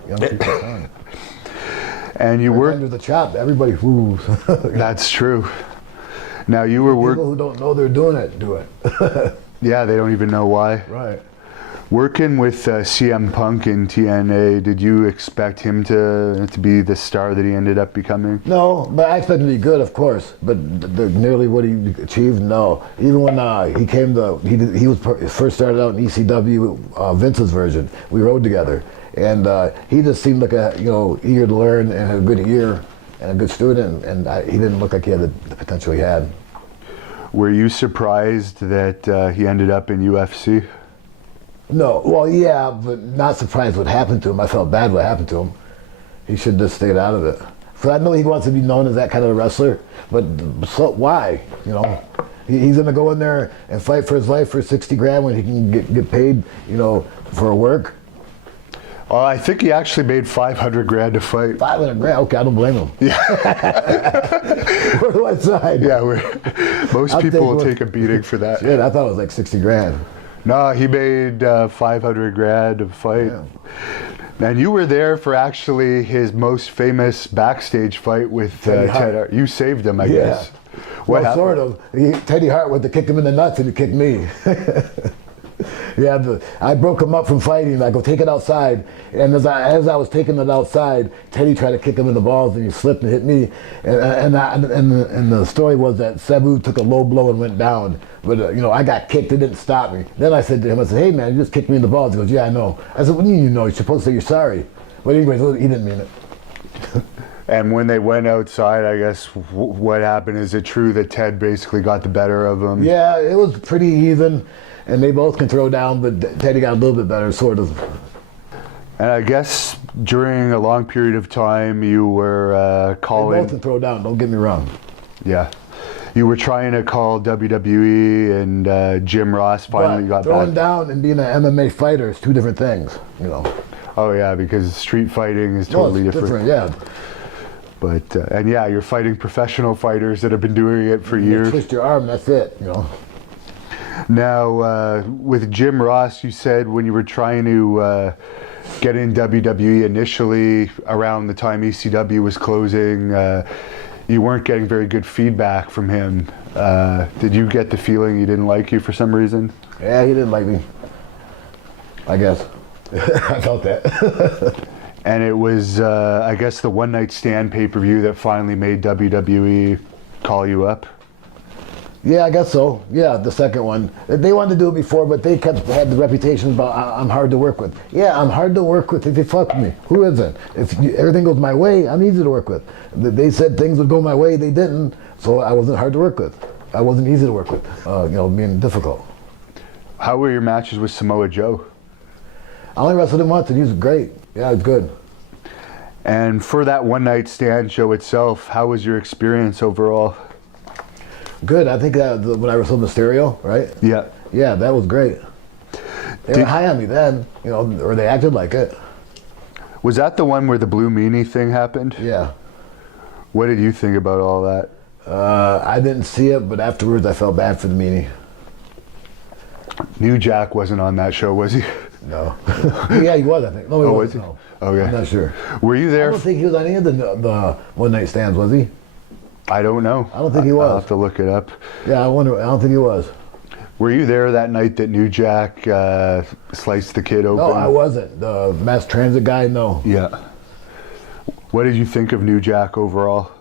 And you Under were... the chop, everybody, whoo. That's true. Now you were People who don't know they're doing it, do it. Yeah, they don't even know why. Right. Working with CM Punk in TNA, did you expect him to be the star that he ended up becoming? No, but I expect him to be good, of course. But nearly what he achieved, no. Even when he came to, he was first started out in ECW, Vince's version. We rode together, and he just seemed like a eager to learn and a good ear and a good student. And he didn't look like he had the potential he had. Were you surprised that he ended up in UFC? No, well, yeah, but not surprised what happened to him. I felt bad what happened to him. He should have stayed out of it. So I know he wants to be known as that kind of a wrestler, but so why? You know, he's gonna go in there and fight for his life for 60 grand when he can get paid, you know, for work. I think he actually made 500 grand to fight. 500 grand. Okay, I don't blame him. Yeah. Where do I sign? Yeah, most people will what- take a beating for that. Shit, I thought it was like 60 grand. No, he made 500 grand to fight. Yeah. And you were there for actually his most famous backstage fight with Teddy Hart. Ted Hart. You saved him, I guess. What Well, happened? sort of. Teddy Hart went to kick him in the nuts and he kicked me. Yeah, I broke him up from fighting. I go, take it outside. And as I was taking it outside, Teddy tried to kick him in the balls and he slipped and hit me. And the story was that Sabu took a low blow and went down. But, I got kicked. It didn't stop me. Then I said to him, hey, man, you just kicked me in the balls. He goes, yeah, I know. I said, what do you know? You're supposed to say you're sorry. But anyways, he didn't mean it. And when they went outside, I guess, what happened? Is it true that Ted basically got the better of him? Yeah, it was pretty even. And they both can throw down, but Teddy got a little bit better, sort of. And I guess during a long period of time, you were They calling... both can throw down, don't get me wrong. Yeah. You were trying to call WWE, and Jim Ross finally But got throwing back. down and being an MMA fighter is two different things, Oh, yeah, because street fighting is No, totally it's different. yeah. But, and yeah, you're fighting professional fighters that have been doing it for You years. twist your arm, that's it, Now, with Jim Ross, you said when you were trying to get in WWE initially, around the time ECW was closing, you weren't getting very good feedback from him. Did you get the feeling he didn't like you for some reason? Yeah, he didn't like me. I guess. I felt that. And it was, I guess, the One Night Stand pay-per-view that finally made WWE call you up? Yeah, I guess so. Yeah, the second one. They wanted to do it before, but they had the reputation about I'm hard to work with. Yeah, I'm hard to work with if you fuck with me. Who isn't? If everything goes my way, I'm easy to work with. They said things would go my way, they didn't, so I wasn't hard to work with. I wasn't easy to work with, being difficult. How were your matches with Samoa Joe? I only wrestled him once and he was great. Yeah, it was good. And for that One Night Stand show itself, how was your experience overall? Good. I think that when I wrestled Mysterio, right? Yeah. Yeah, that was great. They were high on me then, or they acted like it. Was that the one where the Blue Meanie thing happened? Yeah. What did you think about all that? I didn't see it, but afterwards I felt bad for the meanie. New Jack wasn't on that show, was he? No. Yeah, he was, I think. No, he Oh, wasn't. was he? No. Okay. I'm not sure. Were you I there? don't think he was on any of the one night stands, was he? I don't know. I don't think he was. I'll have to look it up. Yeah, I don't think he was. Were you there that night that New Jack sliced the kid open? No, I wasn't. The mass transit guy, no. Yeah. What did you think of New Jack overall?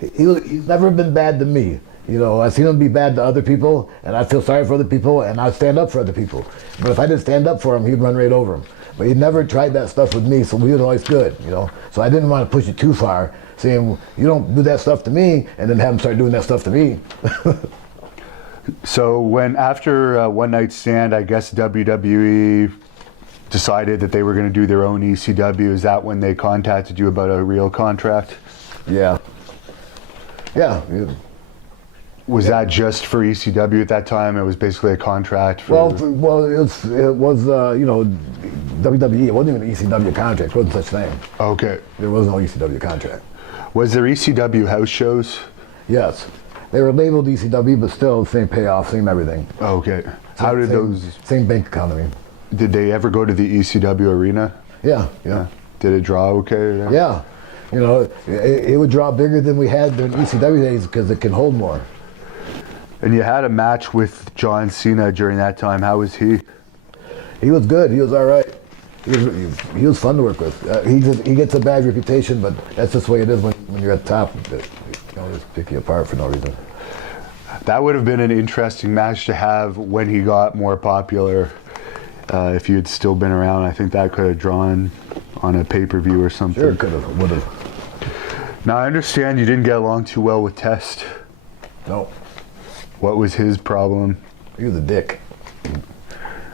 He's never been bad to me. I've seen him be bad to other people, and I feel sorry for other people, and I stand up for other people. But if I didn't stand up for him, he'd run right over him. But he never tried that stuff with me, so he was always good, So I didn't want to push it too far, saying, you don't do that stuff to me, and then have him start doing that stuff to me. So when after One Night Stand, I guess WWE decided that they were going to do their own ECW. Is that when they contacted you about a real contract? Yeah. Yeah. Was that just for ECW at that time? It was basically a contract for... Well, it was you know, WWE. It wasn't even an ECW contract. It wasn't such thing. Okay. There was no ECW contract. Was there ECW house shows? Yes. They were labeled ECW, but still same payoff, same everything. Okay. How did those... Same bank account, I mean. Did they ever go to the ECW arena? Yeah, yeah. Did it draw okay? Yeah. You know, it would draw bigger than we had during ECW days because it can hold more. And you had a match with John Cena during that time. How was he? He was good. He was all right. He was fun to work with. He gets a bad reputation, but that's just the way it is when you're at the top. You know, just pick you apart for no reason. That would have been an interesting match to have when he got more popular. If you had still been around, I think that could have drawn on a pay-per-view or something. Sure, could have, would have. Now I understand you didn't get along too well with Test. No. What was his problem? He was a dick.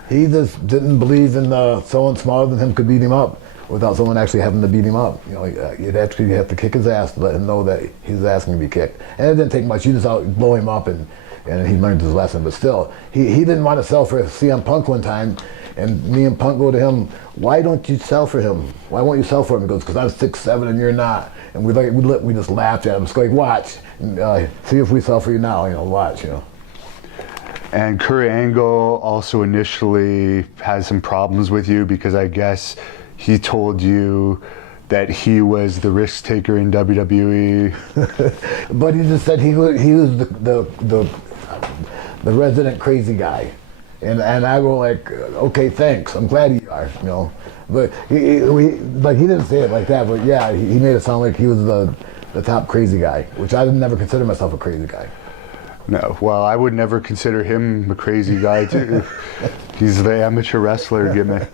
He just didn't believe in someone smaller than him could beat him up without someone actually having to beat him up. You know, you'd actually have to kick his ass to let him know that he was asking to be kicked. And it didn't take much. You just blow him up and he learned his lesson. But still, he didn't want to sell for CM Punk one time. And me and Punk go to him, why don't you sell for him? Why won't you sell for him? He goes, because I'm 6'7" and you're not. And we just laughed at him. It's like, watch, see if we sell for you now. You know, watch, you know. And Kurt Angle also initially had some problems with you because I guess he told you that he was the risk taker in WWE. But he just said he was the resident crazy guy. And I go like, okay, thanks. I'm glad you are, you know. But he didn't say it like that. But yeah, he made it sound like he was the top crazy guy, which I never consider myself a crazy guy. No, well, I would never consider him a crazy guy too. He's the amateur wrestler gimmick.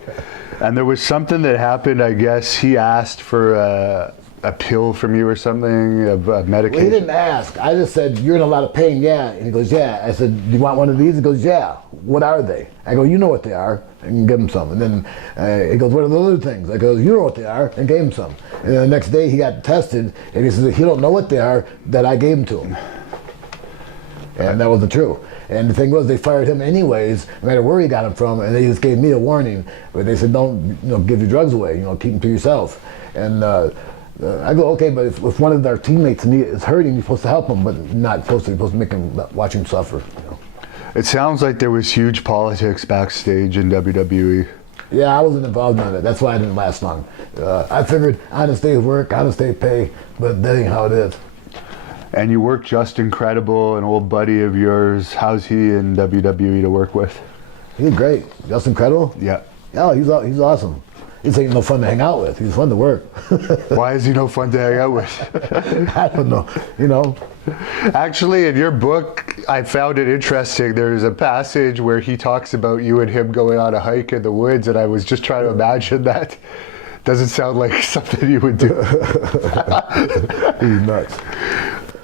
And there was something that happened. I guess he asked for a pill from you or something, a medication. Well, he didn't ask. I just said, you're in a lot of pain, yeah. And he goes, yeah. I said, do you want one of these? He goes, yeah. What are they? I go, you know what they are. I can give him some. And then he goes, what are the other things? I go, you know what they are, and gave him some. And then the next day he got tested, and he says, he don't know what they are, that I gave them to him. And that wasn't true. And the thing was, they fired him anyways, no matter where he got them from, and they just gave me a warning. But they said, don't give your drugs away, keep them to yourself. And I go, okay, but if one of our teammates is hurting, you're supposed to help him, but not supposed to. You're supposed to make him watch him suffer. It sounds like there was huge politics backstage in WWE. Yeah, I wasn't involved in it. That's why I didn't last long. I figured honest day's work, honest day pay, but that ain't how it is. And you work Just Incredible, an old buddy of yours. How's he in WWE to work with? He's great. Just Incredible? Yeah. Yeah, he's awesome. He's ain't no fun to hang out with. He's fun to work. Why is he no fun to hang out with? I don't know. Actually, in your book, I found it interesting. There's a passage where he talks about you and him going on a hike in the woods, and I was just trying to imagine that. Doesn't sound like something you would do. He's nuts.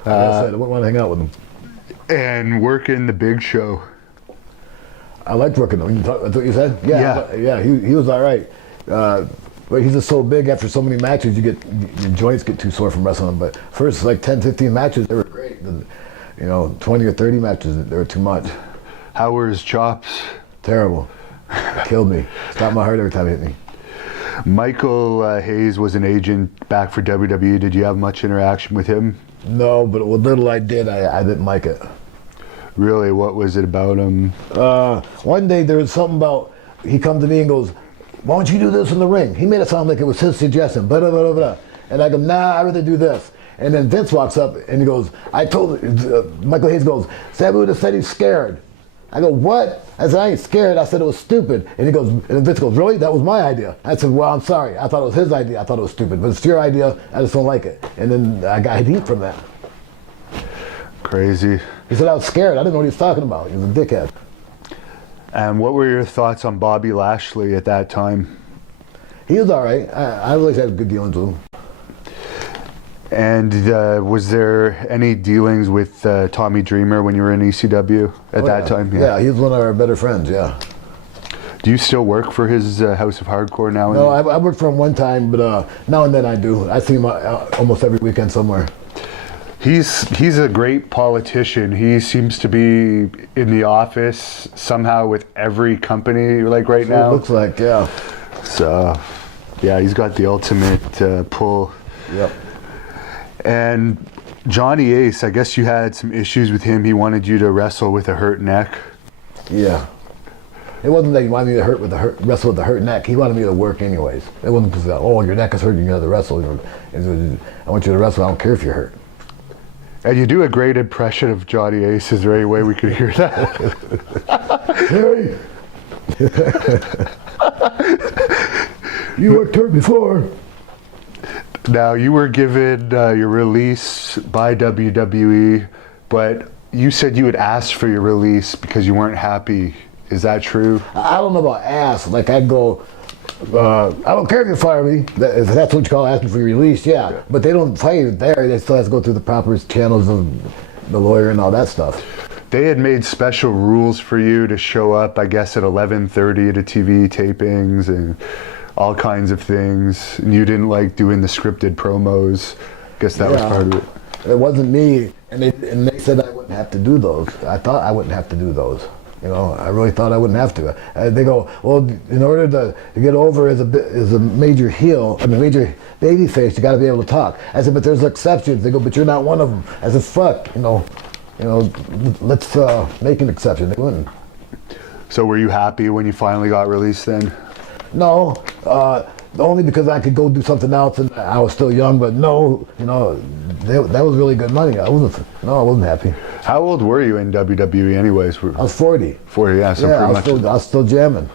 Like I said, I wouldn't want to hang out with him. And working the Big Show. I liked working him. That's what you said? Yeah. He was all right. But he's just so big after so many matches, your joints get too sore from wrestling him. But first, like 10, 15 matches, they were great. 20 or 30 matches, they were too much. How were his chops? Terrible. Killed me. Stopped my heart every time it hit me. Michael Hayes was an agent back for WWE. Did you have much interaction with him? No, but what little I did, I didn't like it. Really? What was it about him? One day there was something about, he come to me and goes, why don't you do this in the ring? He made it sound like it was his suggestion, blah, blah, blah, blah. And I go, nah, I'd rather do this. And then Vince walks up and he goes, Michael Hayes goes, Sabu just said he's scared. I go, what? I said, I ain't scared. I said it was stupid. And he goes, and Vince goes, really? That was my idea. I said, well, I'm sorry. I thought it was his idea. I thought it was stupid. But it's your idea. I just don't like it. And then I got heat from that. Crazy. He said I was scared. I didn't know what he was talking about. He was a dickhead. And what were your thoughts on Bobby Lashley at that time? He was all right. I always had good dealings with him. And was there any dealings with Tommy Dreamer when you were in ECW at that time? Yeah, he was one of our better friends, yeah. Do you still work for his House of Hardcore now? No, I worked for him one time, but now and then I do. I see him almost every weekend somewhere. He's a great politician. He seems to be in the office somehow with every company like right now. It looks like, yeah. So, yeah, he's got the ultimate pull. Yep. And Johnny Ace, I guess you had some issues with him. He wanted you to wrestle with a hurt neck. Yeah. It wasn't that he wanted me to wrestle with a hurt neck. He wanted me to work anyways. It wasn't because, oh, your neck is hurting, you have to wrestle. I want you to wrestle, I don't care if you're hurt. And you do a great impression of Johnny Ace. Is there any way we could hear that? Harry! You worked hurt before. Now, you were given your release by WWE, but you said you had asked for your release because you weren't happy. Is that true? I don't know about ask. Like, I'd go, I don't care if you fire me. If that's what you call asking for your release, yeah. But they don't fire you there. They still have to go through the proper channels of the lawyer and all that stuff. They had made special rules for you to show up, I guess, at 11:30 to TV tapings and all kinds of things. And you didn't like doing the scripted promos. I guess that was part of it. It wasn't me. And they said I wouldn't have to do those. I thought I wouldn't have to do those. You know, I really thought I wouldn't have to. They go, well, in order to get over as a major heel, major baby face, you got to be able to talk. I said, but there's exceptions. They go, but you're not one of them. I said, fuck, let's make an exception. They wouldn't. So were you happy when you finally got released then? No, only because I could go do something else and I was still young. But no, that was really good money. I wasn't happy. How old were you in WWE anyways? I was 40. 40, yeah. So yeah, pretty much. I was still jamming.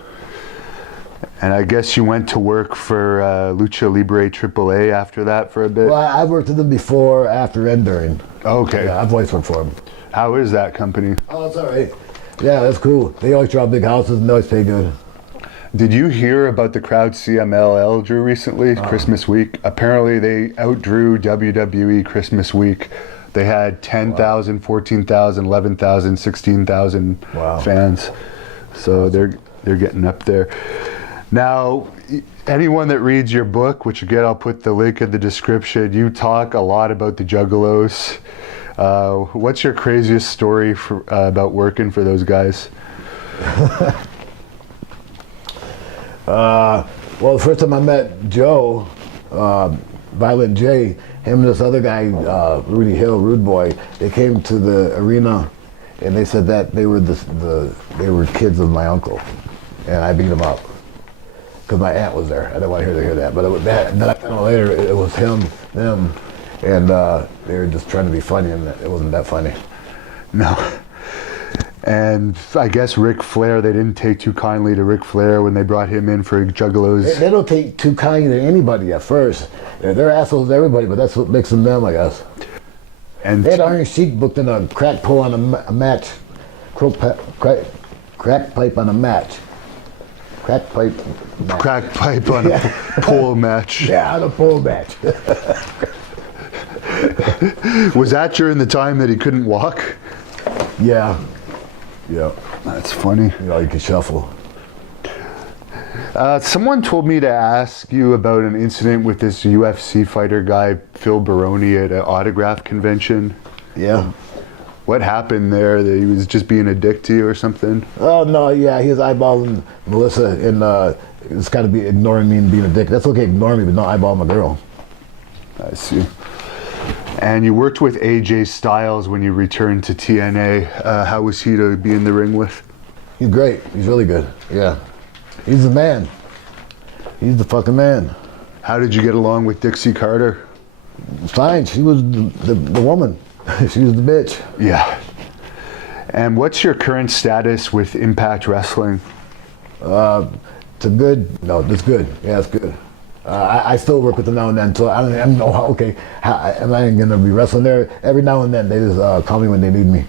And I guess you went to work for Lucha Libre AAA after that for a bit? Well, I worked with them before, after, and during. Okay. Yeah, I've always worked for them. How is that company? Oh, it's all right. Yeah, that's cool. They always draw big houses and they always pay good. Did you hear about the crowd CMLL drew recently, Christmas week? Apparently they outdrew WWE Christmas week. They had 10,000, 14,000, 11,000, 16,000 fans. So they're getting up there. Now, anyone that reads your book, which again I'll put the link in the description, you talk a lot about the Juggalos. What's your craziest story about working for those guys? Well, the first time I met Joe, Violent J, him and this other guy, Rudy Hill, Rude Boy, they came to the arena and they said that they were they were kids of my uncle, and I beat them up because my aunt was there. I didn't want to hear that, but then I found out later it was them, and they were just trying to be funny, and it wasn't that funny. No. And I guess Ric Flair, they didn't take too kindly to Ric Flair when they brought him in for Juggalos. They don't take too kindly to anybody at first. They're assholes to everybody, but that's what makes them them, I guess. And they had Iron Sheik booked in a crack pull on a match. Crack pipe on a match. Crack pipe on a pole match. Yeah, on a pole match. Was that during the time that he couldn't walk? Yeah. Yeah. That's funny. You can shuffle. Someone told me to ask you about an incident with this UFC fighter guy, Phil Baroni, at an autograph convention. Yeah. What happened there? That he was just being a dick to you or something? Oh, no, yeah, he was eyeballing Melissa, and it's got to be ignoring me and being a dick. That's okay, ignore me, but not eyeball my girl. I see. And you worked with AJ Styles when you returned to TNA. How was he to be in the ring with? He's great. He's really good. Yeah. He's the man. He's the fucking man. How did you get along with Dixie Carter? Fine. She was the woman. She was the bitch. Yeah. And what's your current status with Impact Wrestling? It's good. No, it's good. Yeah, it's good. I still work with them now and then, so I don't know how, am I going to be wrestling there? Every now and then, they just call me when they need me.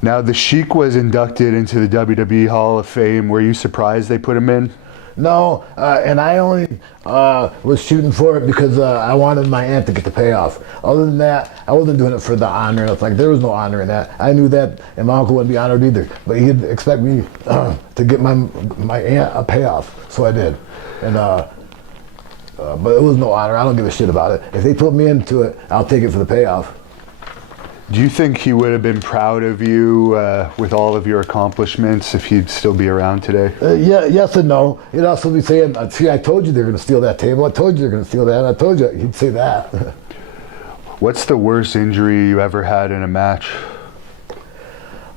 Now, the Sheik was inducted into the WWE Hall of Fame. Were you surprised they put him in? No, and I only was shooting for it because I wanted my aunt to get the payoff. Other than that, I wasn't doing it for the honor. It's like there was no honor in that. I knew that, and my uncle wouldn't be honored either. But he'd expect me to get my aunt a payoff, so I did. And But it was no honor. I don't give a shit about it. If they put me into it, I'll take it for the payoff. Do you think he would have been proud of you with all of your accomplishments if he'd still be around today? Yeah, yes and no. He'd also be saying, see, I told you they're going to steal that table. I told you they're going to steal that. I told you. He'd say that. What's the worst injury you ever had in a match?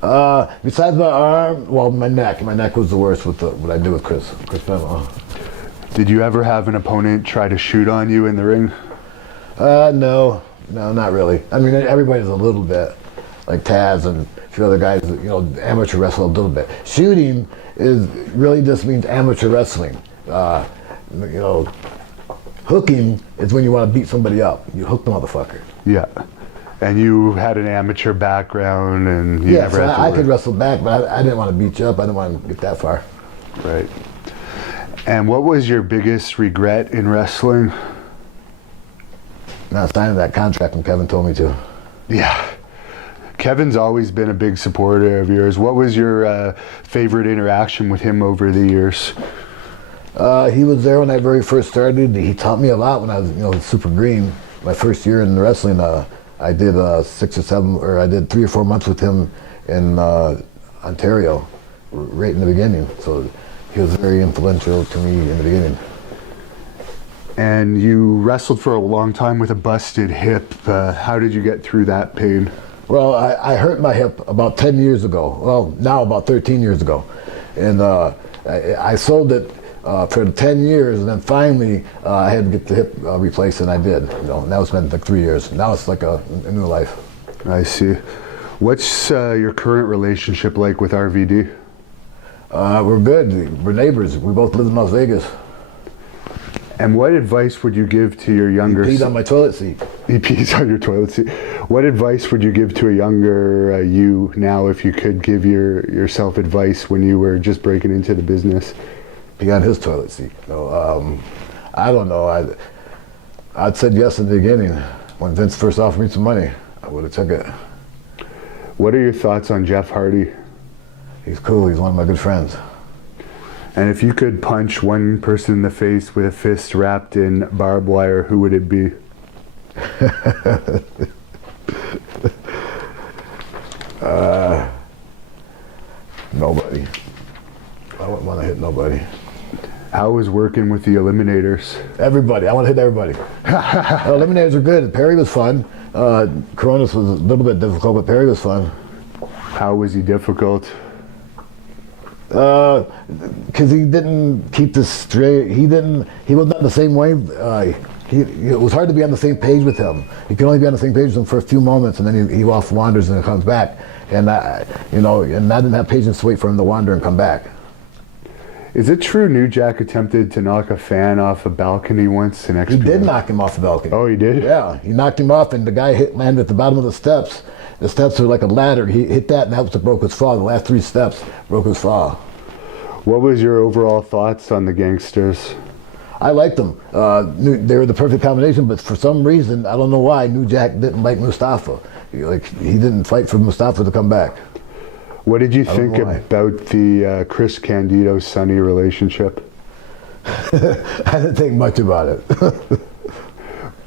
Besides my arm, well, my neck. My neck was the worst with what I did with Chris Benoit. Did you ever have an opponent try to shoot on you in the ring? No, not really. I mean, everybody's a little bit, like Taz and a few other guys, you know, amateur wrestle a little bit. Shooting really just means amateur wrestling. You know, hooking is when you want to beat somebody up. You hook the motherfucker. Yeah. And you had an amateur background, and you never had to I could wrestle back, but I didn't want to beat you up. I didn't want to get that far. Right. And what was your biggest regret in wrestling? Not signing that contract when Kevin told me to. Yeah. Kevin's always been a big supporter of yours. What was your favorite interaction with him over the years? He was there when I very first started. He taught me a lot when I was, you know, super green. My first year in wrestling, I did 3 or 4 months with him in Ontario, right in the beginning. So he was very influential to me in the beginning. And you wrestled for a long time with a busted hip. How did you get through that pain? Well, I hurt my hip about 10 years ago. Well, now about 13 years ago. And I sold it for 10 years, and then finally I had to get the hip replaced, and I did. You know, and that was spent like 3 years. Now it's like a new life. I see. What's your current relationship like with RVD? We're good. We're neighbors. We both live in Las Vegas. And what advice would you give to your younger... He peed on my toilet seat. He pees on your toilet seat. What advice would you give to a younger you now, if you could give yourself advice when you were just breaking into the business? Pee on his toilet seat. No, I don't know. I'd said yes in the beginning. When Vince first offered me some money, I would have took it. What are your thoughts on Jeff Hardy? He's cool. He's one of my good friends. And if you could punch one person in the face with a fist wrapped in barbed wire, who would it be? Nobody. I wouldn't want to hit nobody. How was working with the Eliminators? Everybody. I want to hit everybody. Eliminators are good. Perry was fun. Coronas was a little bit difficult, but Perry was fun. How was he difficult? Because he didn't keep this straight. He was not the same way. It was hard to be on the same page with him. You can only be on the same page with him for a few moments, and then he off wanders and then comes back. And I didn't have patience to wait for him to wander and come back. Is it true New Jack attempted to knock a fan off a balcony once in XPW? He did knock him off the balcony. Oh, he did? Yeah, he knocked him off, and the guy landed at the bottom of the steps. The steps are like a ladder. He hit that, and that was what broke his fall. The last 3 steps broke his fall. What was your overall thoughts on the Gangsters? I liked them. They were the perfect combination, but for some reason, I don't know why, New Jack didn't like Mustafa. He didn't fight for Mustafa to come back. What did you think about the Chris Candido-Sonny relationship? I didn't think much about it.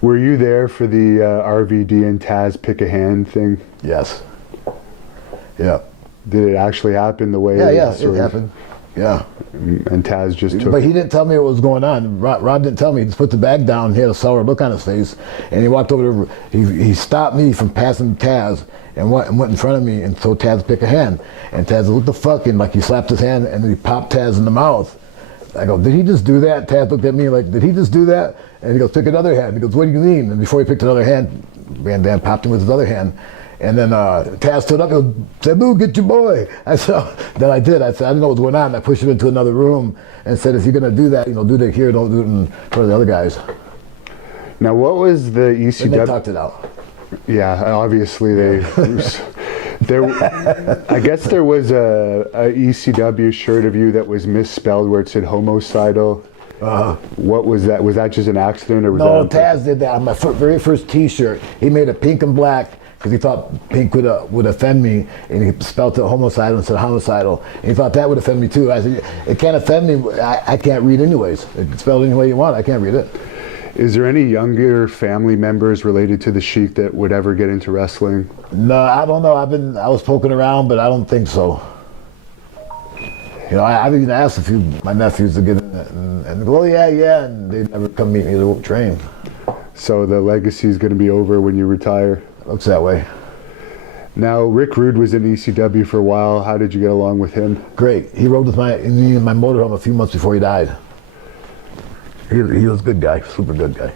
Were you there for the RVD and Taz pick a hand thing? Yes. Yeah. Did it actually happen the way it happened. Yeah. And Taz just took... But he didn't tell me what was going on. Rod didn't tell me. He just put the bag down. He had a sour look on his face. And he walked over to... He stopped me from passing Taz and went in front of me and told Taz to pick a hand. And Taz looked the fucking like he slapped his hand and then he popped Taz in the mouth. I go, did he just do that? Taz looked at me like, did he just do that? And he goes, pick another hand. He goes, what do you mean? And before he picked another hand, Van Dam popped him with his other hand. And then Taz stood up and goes, Sabu, get your boy. Then I did. I said, I didn't know what was going on. I pushed him into another room and said, if you're going to do that, do it here. Don't do it in front of the other guys. Now, what was the ECW? And they talked it out. Yeah, obviously they... I guess there was a ECW shirt of you that was misspelled where it said homicidal. What was that? Was that just an accident, or was no? Taz did that on my very first T-shirt. He made it pink and black because he thought pink would offend me, and he spelled it homicidal instead of homicidal. And he thought that would offend me too. I said, it can't offend me. I can't read anyways. It's spelled any way you want. I can't read it. Is there any younger family members related to the Sheik that would ever get into wrestling? No, I don't know. I was poking around, but I don't think so. You know, I've even asked a few of my nephews to get in it, and they go, oh, yeah, and they never come meet me to train. So the legacy is going to be over when you retire? Looks that way. Now, Rick Rude was in ECW for a while. How did you get along with him? Great. He rode with me in my motorhome a few months before he died. He was a good guy, super good guy.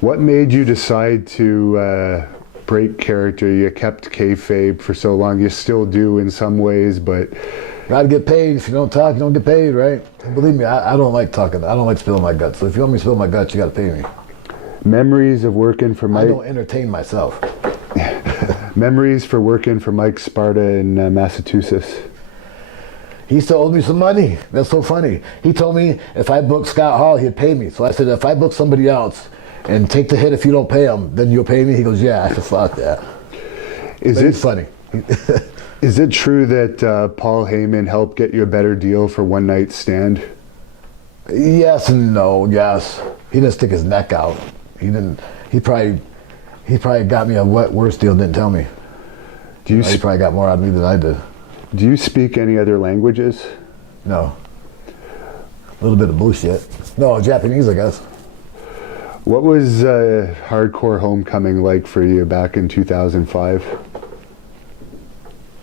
What made you decide to break character? You kept kayfabe for so long. You still do in some ways, but... Gotta get paid. If you don't talk, you don't get paid, right? And believe me, I don't like talking. I don't like spilling my guts. So if you want me to spill my guts, you gotta pay me. Memories of working for Mike... I don't entertain myself. Memories for working for Mike Sparta in Massachusetts. He still owed me some money. That's so funny. He told me if I booked Scott Hall, he'd pay me. So I said, if I book somebody else and take the hit if you don't pay him, then you'll pay me? He goes, yeah, I said, fuck that. It's funny. Is it true that Paul Heyman helped get you a better deal for One Night Stand? Yes and no, yes. He didn't stick his neck out. He probably got me a worse deal and didn't tell me. He probably got more out of me than I did. Do you speak any other languages? No. A little bit of bullshit. No, Japanese, I guess. What was Hardcore Homecoming like for you back in 2005?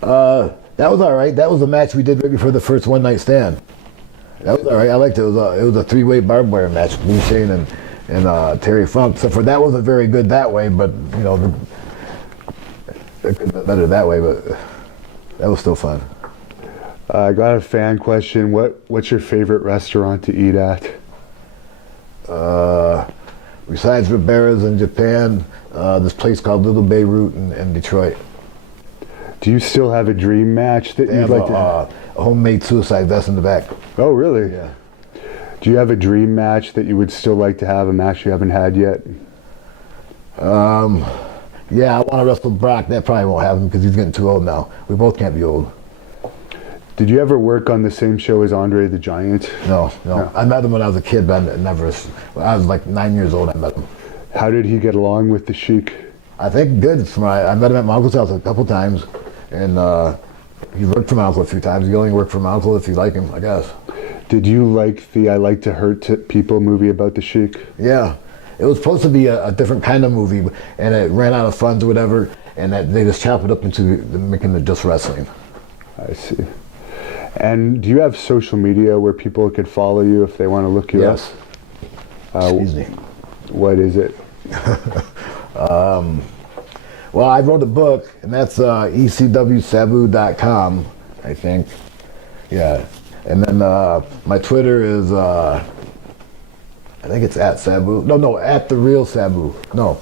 That was all right. That was a match we did right before the first One Night Stand. That was all right. I liked it. It was a three-way barbed wire match. Me, Shane, and Terry Funk. So that wasn't very good that way, but you know, it could have been better that way. But that was still fun. I got a fan question. What's your favorite restaurant to eat at? Besides Ribera's in Japan, this place called Little Beirut in Detroit. Do you still have a dream match that you'd like to have? A homemade suicide vest in the back. Oh, really? Yeah. Do you have a dream match that you would still like to have, a match you haven't had yet? Yeah, I want to wrestle Brock. That probably won't happen because he's getting too old now. We both can't be old. Did you ever work on the same show as Andre the Giant? No. I met him when I was a kid, but when I was like 9 years old, I met him. How did he get along with the Sheik? I think good. I met him at my uncle's house a couple times, and he worked for my uncle a few times. You only work for my uncle if you like him, I guess. Did you like the I Like to Hurt People movie about the Sheik? Yeah. It was supposed to be a different kind of movie, and it ran out of funds or whatever, and they just chopped it up into making it just wrestling. I see. And do you have social media where people could follow you if they want to look you up? Yes. Excuse me. What is it? Well, I wrote a book, and that's ecwsabu.com, I think. Yeah. And then my Twitter is, I think it's at Sabu. No, at the real Sabu. No,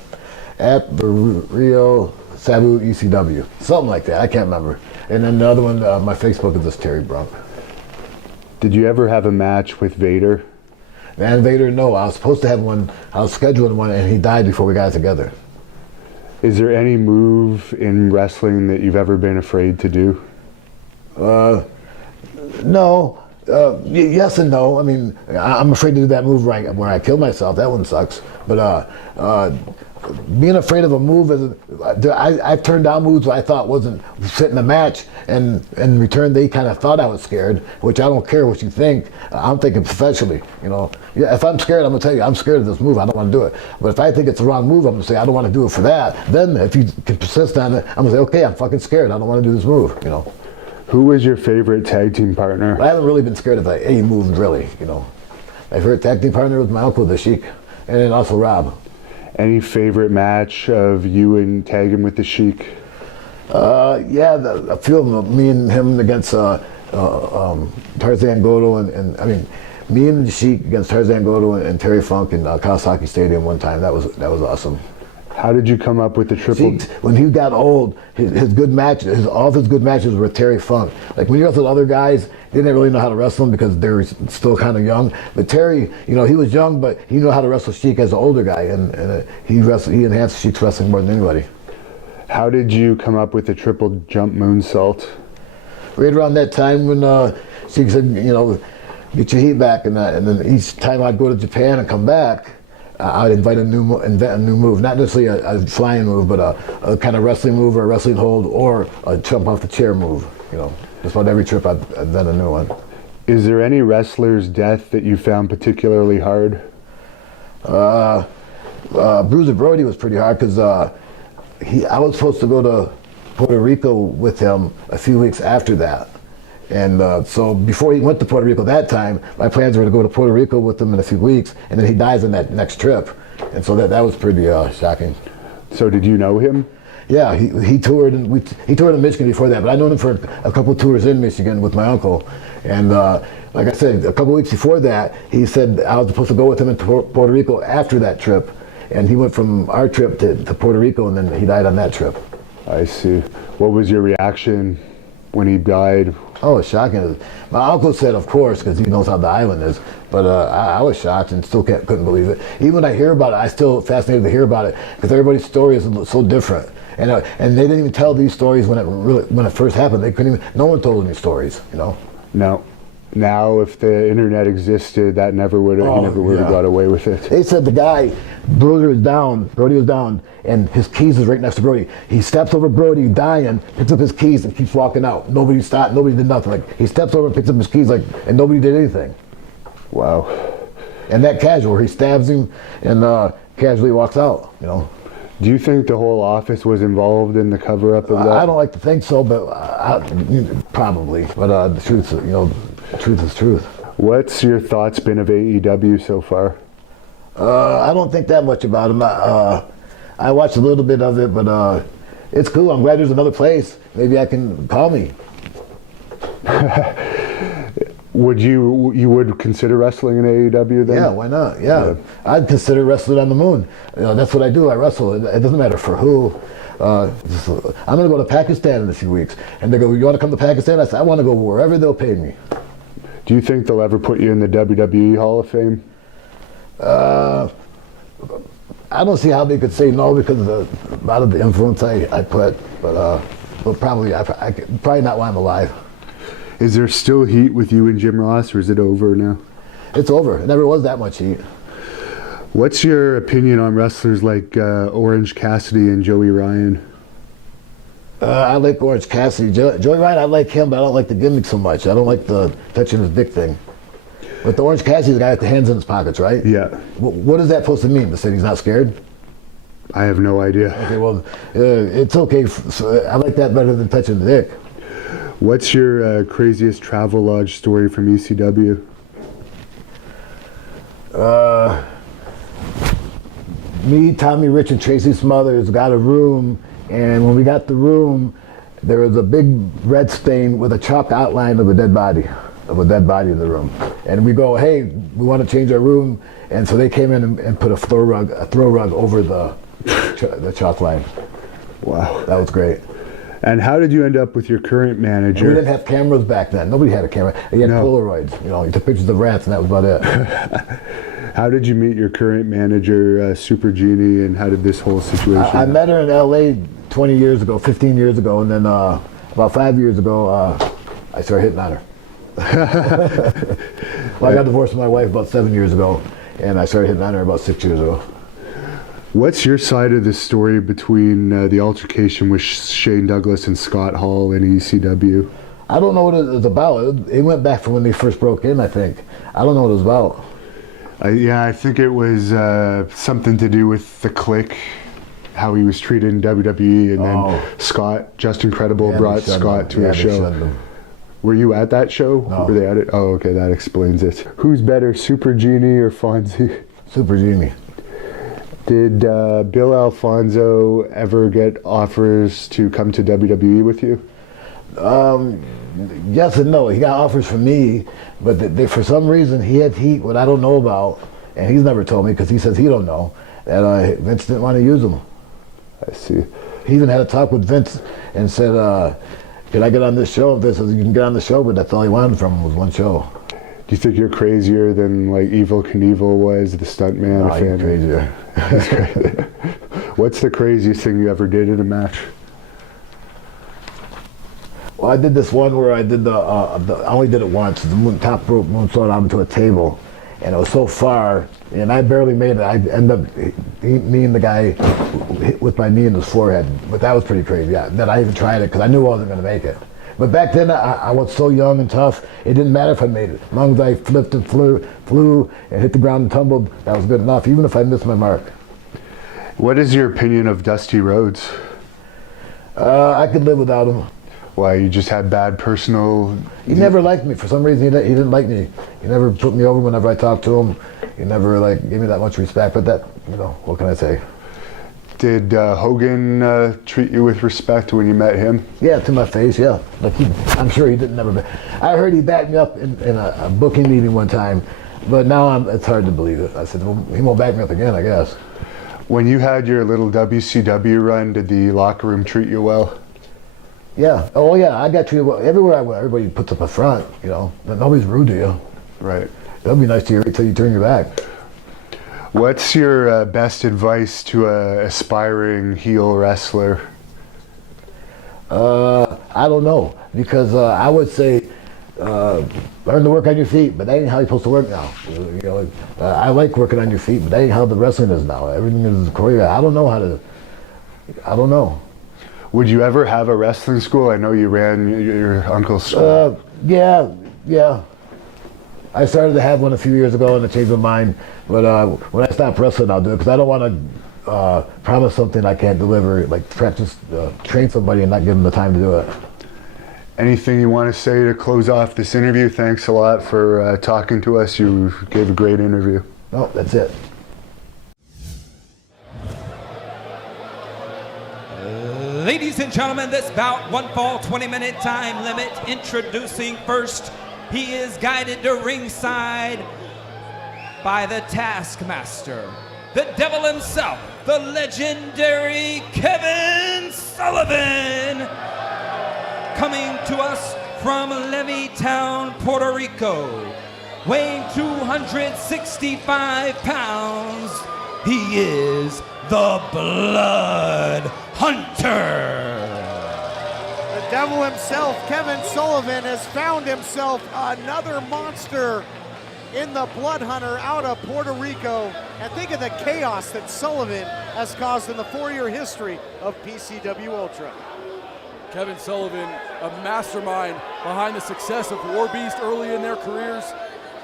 at the real Sabu ECW. Something like that. I can't remember. And then the other one, my Facebook is just Terry Brunk. Did you ever have a match with Vader? Man, Vader, no. I was supposed to have one. I was scheduling one, and he died before we got together. Is there any move in wrestling that you've ever been afraid to do? No. Yes and no. I mean, I'm afraid to do that move where I kill myself. That one sucks. But being afraid of a move, I've turned down moves I thought wasn't fitting the match, and in return they kind of thought I was scared, which I don't care what you think. I'm thinking professionally, you know. Yeah, if I'm scared, I'm gonna tell you I'm scared of this move. I don't want to do it. But if I think it's the wrong move, I'm gonna say I don't want to do it for that. Then if you can persist on it, I'm gonna say okay, I'm fucking scared. I don't want to do this move, you know. Who was your favorite tag team partner? I haven't really been scared of any moves, really, you know. My favorite tag team partner was my uncle, the Sheik, and then also Rob. Any favorite match of you and tagging with the Sheik? Yeah, a few of them. Me and him against Tarzan Goto, and I mean, me and the Sheik against Tarzan Goto and Terry Funk in Kawasaki Stadium one time. That was awesome. How did you come up with the triple? See, when he got old, his good matches, all of his good matches were Terry Funk. Like when you wrestle other guys, they didn't really know how to wrestle them because they were still kind of young. But Terry, you know, he was young, but he knew how to wrestle Sheik as an older guy, and he enhanced Sheik's wrestling more than anybody. How did you come up with the triple jump moonsault? Right around that time when Sheik said, you know, get your heat back, and then each time I'd go to Japan and come back, I'd invent a new move, not necessarily a flying move, but a kind of wrestling move or a wrestling hold or a jump off the chair move. You know, just about every trip I've done a new one. Is there any wrestler's death that you found particularly hard? Bruiser Brody was pretty hard because I was supposed to go to Puerto Rico with him a few weeks after that. And so before he went to Puerto Rico that time, my plans were to go to Puerto Rico with him in a few weeks, and then he dies on that next trip. And so that was pretty shocking. So did you know him? Yeah, he toured he toured in Michigan before that, but I known him for a couple tours in Michigan with my uncle. And like I said, a couple weeks before that, he said I was supposed to go with him into Puerto Rico after that trip. And he went from our trip to Puerto Rico, and then he died on that trip. I see. What was your reaction when he died? Oh, it's shocking. My uncle said, of course, because he knows how the island is. But I was shocked and still couldn't believe it. Even when I hear about it, I still fascinated to hear about it because everybody's story is so different. And they didn't even tell these stories when it first happened. They couldn't even. No one told any stories, you know. No. Now, if the internet existed, that never would have. He never would have got away with it. They said the guy, Brody was down, and his keys was right next to Brody. He steps over Brody, dying, picks up his keys, and keeps walking out. Nobody stopped. Nobody did nothing. Like he steps over, picks up his keys, and nobody did anything. Wow. And that casual, where he stabs him and casually walks out. You know. Do you think the whole office was involved in the cover-up of that? I don't like to think so, but probably. But the truth, truth is truth. What's your thoughts been of AEW so far? I don't think that much about him. I watched a little bit of it, but it's cool. I'm glad there's another place. Maybe I can call me. Would you would consider wrestling in AEW then? Yeah, why not? Yeah. I'd consider wrestling on the moon. That's what I do. I wrestle. It doesn't matter for who. I'm going to go to Pakistan in a few weeks. And they go, you want to come to Pakistan? I said, I want to go wherever they'll pay me. Do you think they'll ever put you in the WWE Hall of Fame? I don't see how they could say no because of a lot of the influence I put. But probably not while I'm alive. Is there still heat with you and Jim Ross, or is it over now? It's over. It never was that much heat. What's your opinion on wrestlers like Orange Cassidy and Joey Ryan? I like Orange Cassidy. Joey Ryan, I like him, but I don't like the gimmick so much. I don't like the touching his dick thing. But the Orange Cassidy, the guy with the hands in his pockets, right? Yeah. What is that supposed to mean? To say he's not scared? I have no idea. Okay, well, it's okay. I like that better than touching the dick. What's your craziest travel lodge story from ECW? Me, Tommy Rich, and Tracy Smothers got a room, and when we got the room, there was a big red stain with a chalk outline of a dead body in the room. And we go, hey, we want to change our room, and so they came in and put a throw rug over the chalk line. Wow, that was great. And how did you end up with your current manager? We didn't have cameras back then. Nobody had a camera. They had Polaroids. You took pictures of rats, and that was about it. How did you meet your current manager, Super Genie, and how did this whole situation happen? I met her in LA 15 years ago, and then about 5 years ago, I started hitting on her. Well, I got divorced from my wife about 7 years ago, and I started hitting on her about 6 years ago. What's your side of the story between the altercation with Shane Douglas and Scott Hall in ECW? I don't know what it was about. It went back from when they first broke in, I think. I don't know what it was about. I think it was something to do with the Clique, how he was treated in WWE, and then Scott, Just Incredible, brought Scott to a show. Were you at that show? No. Were they at it? Oh, okay, that explains it. Who's better, Super Genie or Fonzie? Super Genie. Did Bill Alfonso ever get offers to come to WWE with you? Yes and no. He got offers from me, but for some reason he had heat, what I don't know about, and he's never told me because he says he don't know, that Vince didn't want to use him. I see. He even had a talk with Vince and said, can I get on this show? Vince says, you can get on the show, but that's all he wanted from him was one show. Do you think you're crazier than like Evil Knievel was, the stuntman? Oh, you're crazier. What's the craziest thing you ever did in a match? Well, I did this one where I did I only did it once, the top rope moonsault onto a table. and it was so far, and I barely made it. I ended up me and the guy hit with my knee in his forehead, but that was pretty crazy. Yeah, that I even tried it because I knew I wasn't going to make it. But back then, I was so young and tough, it didn't matter if I made it. As long as I flipped and flew and hit the ground and tumbled, that was good enough, even if I missed my mark. What is your opinion of Dusty Rhodes? I could live without him. Why, you just had bad personal... He never liked me. For some reason, he didn't like me. He never put me over whenever I talked to him. He never gave me that much respect, but that, what can I say? Did Hogan treat you with respect when you met him? Yeah, to my face, yeah. I'm sure he didn't never. I heard he backed me up in a booking meeting one time, but now it's hard to believe it. I said, well, he won't back me up again, I guess. When you had your little WCW run, did the locker room treat you well? Yeah. Oh, yeah. I got treated well. Everywhere I went, everybody puts up a front, Nobody's rude to you. Right. They'll be nice to you until you turn your back. What's your best advice to an aspiring heel wrestler? I don't know, because I would say learn to work on your feet, but that ain't how you're supposed to work now. I like working on your feet, but that ain't how the wrestling is now. Everything is choreographed. I don't know. Would you ever have a wrestling school? I know you ran your uncle's school. Yeah. I started to have one a few years ago and I changed my mind. But when I stop wrestling, I'll do it because I don't want to promise something I can't deliver, like practice, train somebody and not give them the time to do it. Anything you want to say to close off this interview? Thanks a lot for talking to us. You gave a great interview. No, that's it. Ladies and gentlemen, this bout, one fall, 20-minute time limit. Introducing first, he is guided to ringside by the Taskmaster, the devil himself, the legendary Kevin Sullivan, coming to us from Levittown, Puerto Rico, weighing 265 pounds. He is the Blood Hunter. The devil himself, Kevin Sullivan, has found himself another monster in the Blood Hunter out of Puerto Rico. And think of the chaos that Sullivan has caused in the 4-year history of PCW Ultra. Kevin Sullivan, a mastermind behind the success of War Beast early in their careers,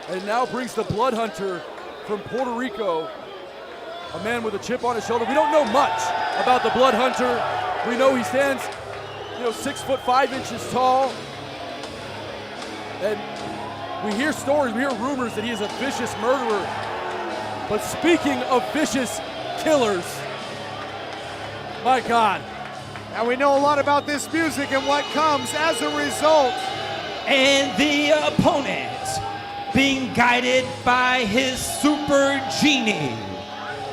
and now brings the Blood Hunter from Puerto Rico, a man with a chip on his shoulder. We don't know much about the Blood Hunter. We know he stands, 6'5" tall. And we hear stories, we hear rumors that he is a vicious murderer. But speaking of vicious killers, my God. And we know a lot about this music and what comes as a result. And the opponent, being guided by his super genie.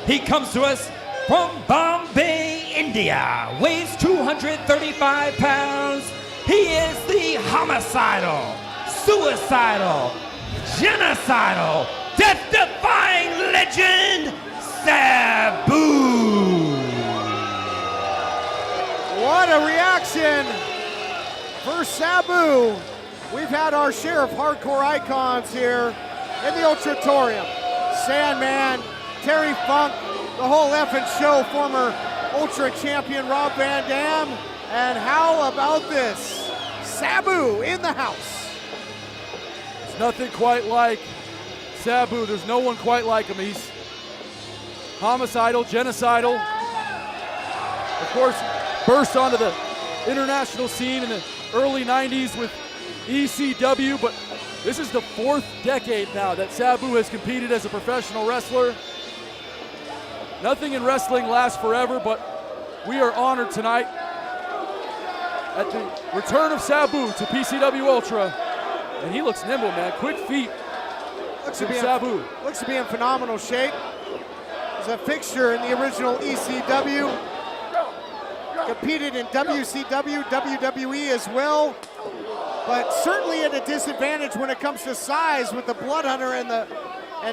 He comes to us from Bombay, India, weighs 235 pounds. He is the homicidal, suicidal, genocidal, death-defying legend, Sabu. What a reaction for Sabu. We've had our share of hardcore icons here in the Ultratorium. Sandman, Terry Funk, the whole effing show, former Ultra champion Rob Van Dam. And how about this? Sabu in the house. It's nothing quite like Sabu. There's no one quite like him. He's homicidal, genocidal. Of course, burst onto the international scene in the early 90s with ECW, but this is the 4th decade now that Sabu has competed as a professional wrestler. Nothing in wrestling lasts forever, but we are honored tonight at the return of Sabu to PCW Ultra. And he looks nimble, man. Quick feet. Looks to be Sabu. Looks to be in phenomenal shape. He's a fixture in the original ECW. Competed in WCW, WWE as well. But certainly at a disadvantage when it comes to size with the Blood Hunter and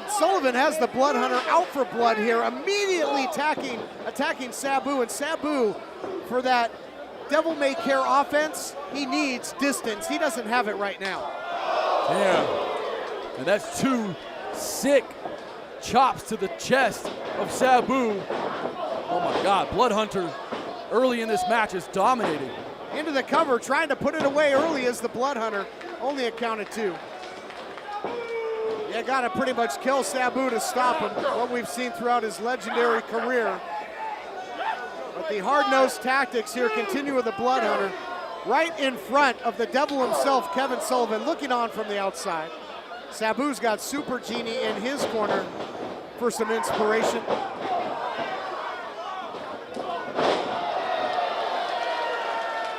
Sullivan has the Blood Hunter out for blood here, immediately attacking Sabu. And Sabu, for that Devil May Care offense, he needs distance. He doesn't have it right now. Yeah, and that's 2 sick chops to the chest of Sabu. Oh my God, Bloodhunter early in this match is dominating. Into the cover, trying to put it away early as the Bloodhunter, only a count of 2. You gotta pretty much kill Sabu to stop him, what we've seen throughout his legendary career. But the hard-nosed tactics here continue with the Bloodhunter right in front of the devil himself, Kevin Sullivan, looking on from the outside. Sabu's got Super Genie in his corner for some inspiration.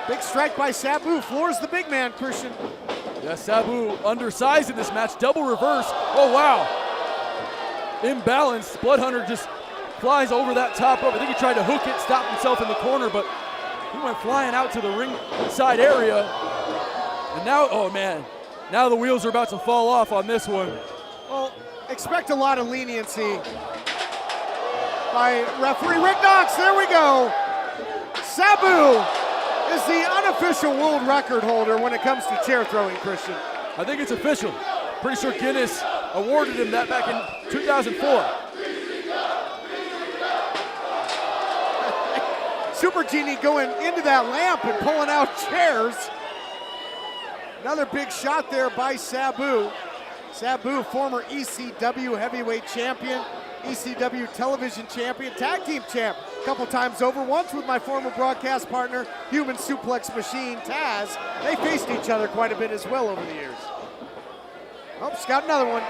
Big strike by Sabu, floors the big man, Christian. Yeah, Sabu undersized in this match, double reverse. Oh wow. Imbalanced, Bloodhunter just flies over that top rope. I think he tried to hook it, stopped himself in the corner, but he went flying out to the ringside area. And now, oh man, now the wheels are about to fall off on this one. Well, expect a lot of leniency by referee Rick Knox. There we go. Sabu is the unofficial world record holder when it comes to chair throwing, Christian. I think it's official. Pretty sure Guinness awarded him that back in 2004. Super Genie going into that lamp and pulling out chairs. Another big shot there by Sabu. Sabu, former ECW heavyweight champion, ECW television champion, tag team champ a couple times over. Once with my former broadcast partner, Human Suplex Machine, Taz. They faced each other quite a bit as well over the years. Oh, she's got another one.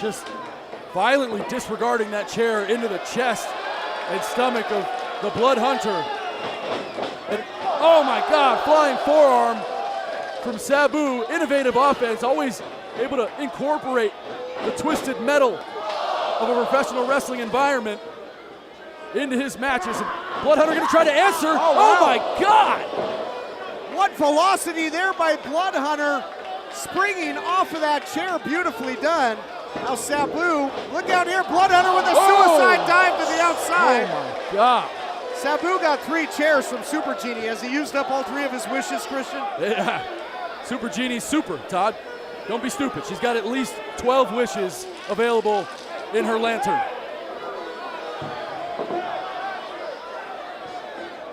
Just violently disregarding that chair into the chest and stomach of the Bloodhunter. And oh my God, flying forearm from Sabu. Innovative offense, always able to incorporate the twisted metal of a professional wrestling environment into his matches. And Bloodhunter gonna try to answer. Oh my God! What velocity there by Bloodhunter, springing off of that chair, beautifully done. Now Sabu, look out here, Bloodhunter with a suicide dive to the outside. Oh my God. Sabu got 3 chairs from Super Genie. Has he used up all 3 of his wishes, Christian? Yeah, Super Genie's super, Todd. Don't be stupid. She's got at least 12 wishes available in her lantern.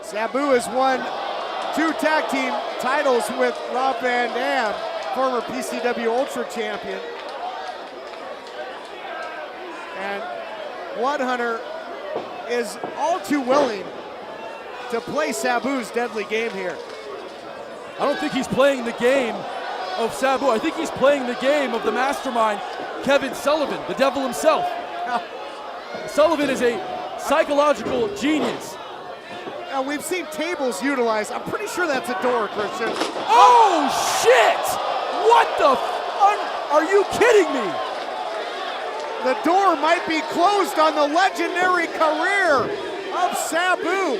Sabu has won 2 tag team titles with Rob Van Dam, former PCW Ultra champion. And Bloodhunter is all too willing to play Sabu's deadly game here. I don't think he's playing the game of Sabu. I think he's playing the game of the mastermind, Kevin Sullivan, the devil himself. Sullivan is a psychological genius. Now we've seen tables utilized. I'm pretty sure that's a door, Christian. Oh shit! What the are you kidding me? The door might be closed on the legendary career of Sabu.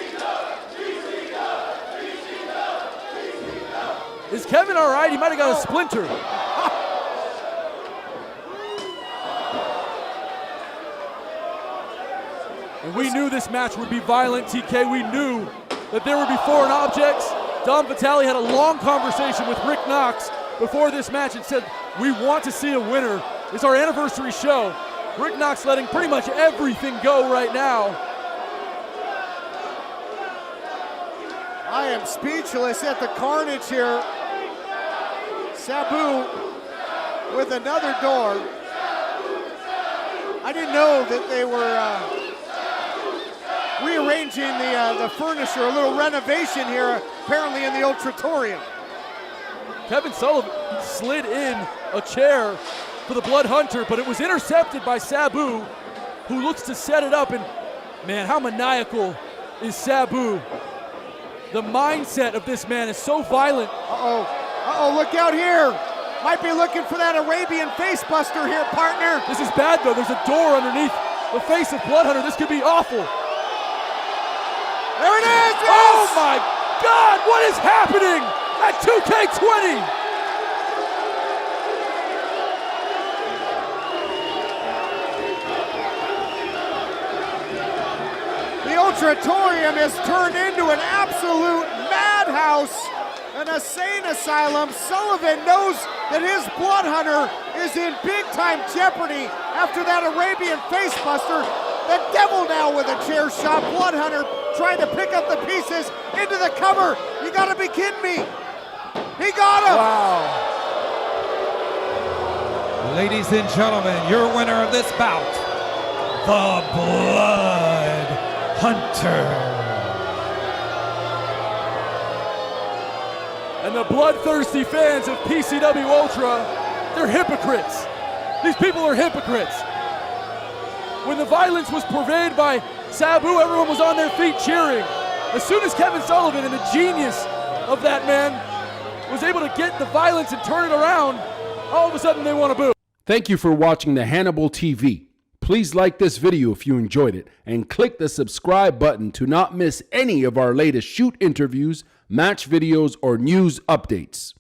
Is Kevin all right? He might have got a splinter. And we knew this match would be violent, TK. We knew that there would be foreign objects. Dom Vitale had a long conversation with Rick Knox before this match and said, we want to see a winner. It's our anniversary show. Rick Knox letting pretty much everything go right now. I am speechless at the carnage here. Sabu with another door. I didn't know that they were rearranging the furniture, a little renovation here, apparently in the Ultratorium. Kevin Sullivan slid in a chair for the Bloodhunter, but it was intercepted by Sabu, who looks to set it up. And man, how maniacal is Sabu? The mindset of this man is so violent. Look out here. Might be looking for that Arabian face buster here, partner. This is bad though. There's a door underneath the face of Bloodhunter. This could be awful. There it is! Yes! Oh my God, what is happening at 2K20? The Ultratorium has turned into an absolute madhouse an insane asylum. Sullivan knows that his blood hunter is in big-time jeopardy after that Arabian facebuster. The devil now with a chair shot. Blood hunter trying to pick up the pieces into the cover. You gotta be kidding me. He got him. Wow. Ladies and gentlemen, your winner of this bout, the Blood Hunter. And the bloodthirsty fans of PCW Ultra, they're hypocrites. These people are hypocrites. When the violence was purveyed by Sabu, everyone was on their feet cheering. As soon as Kevin Sullivan and the genius of that man was able to get the violence and turn it around, all of a sudden they want to boo. Thank you for watching the Hannibal TV. Please like this video if you enjoyed it and click the subscribe button to not miss any of our latest shoot interviews, match videos, or news updates.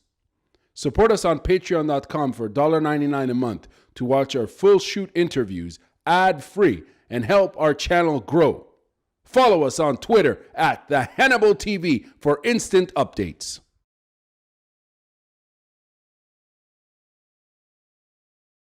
Support us on patreon.com for $1.99 a month to watch our full shoot interviews ad-free and help our channel grow. Follow us on Twitter at the Hannibal TV for instant updates.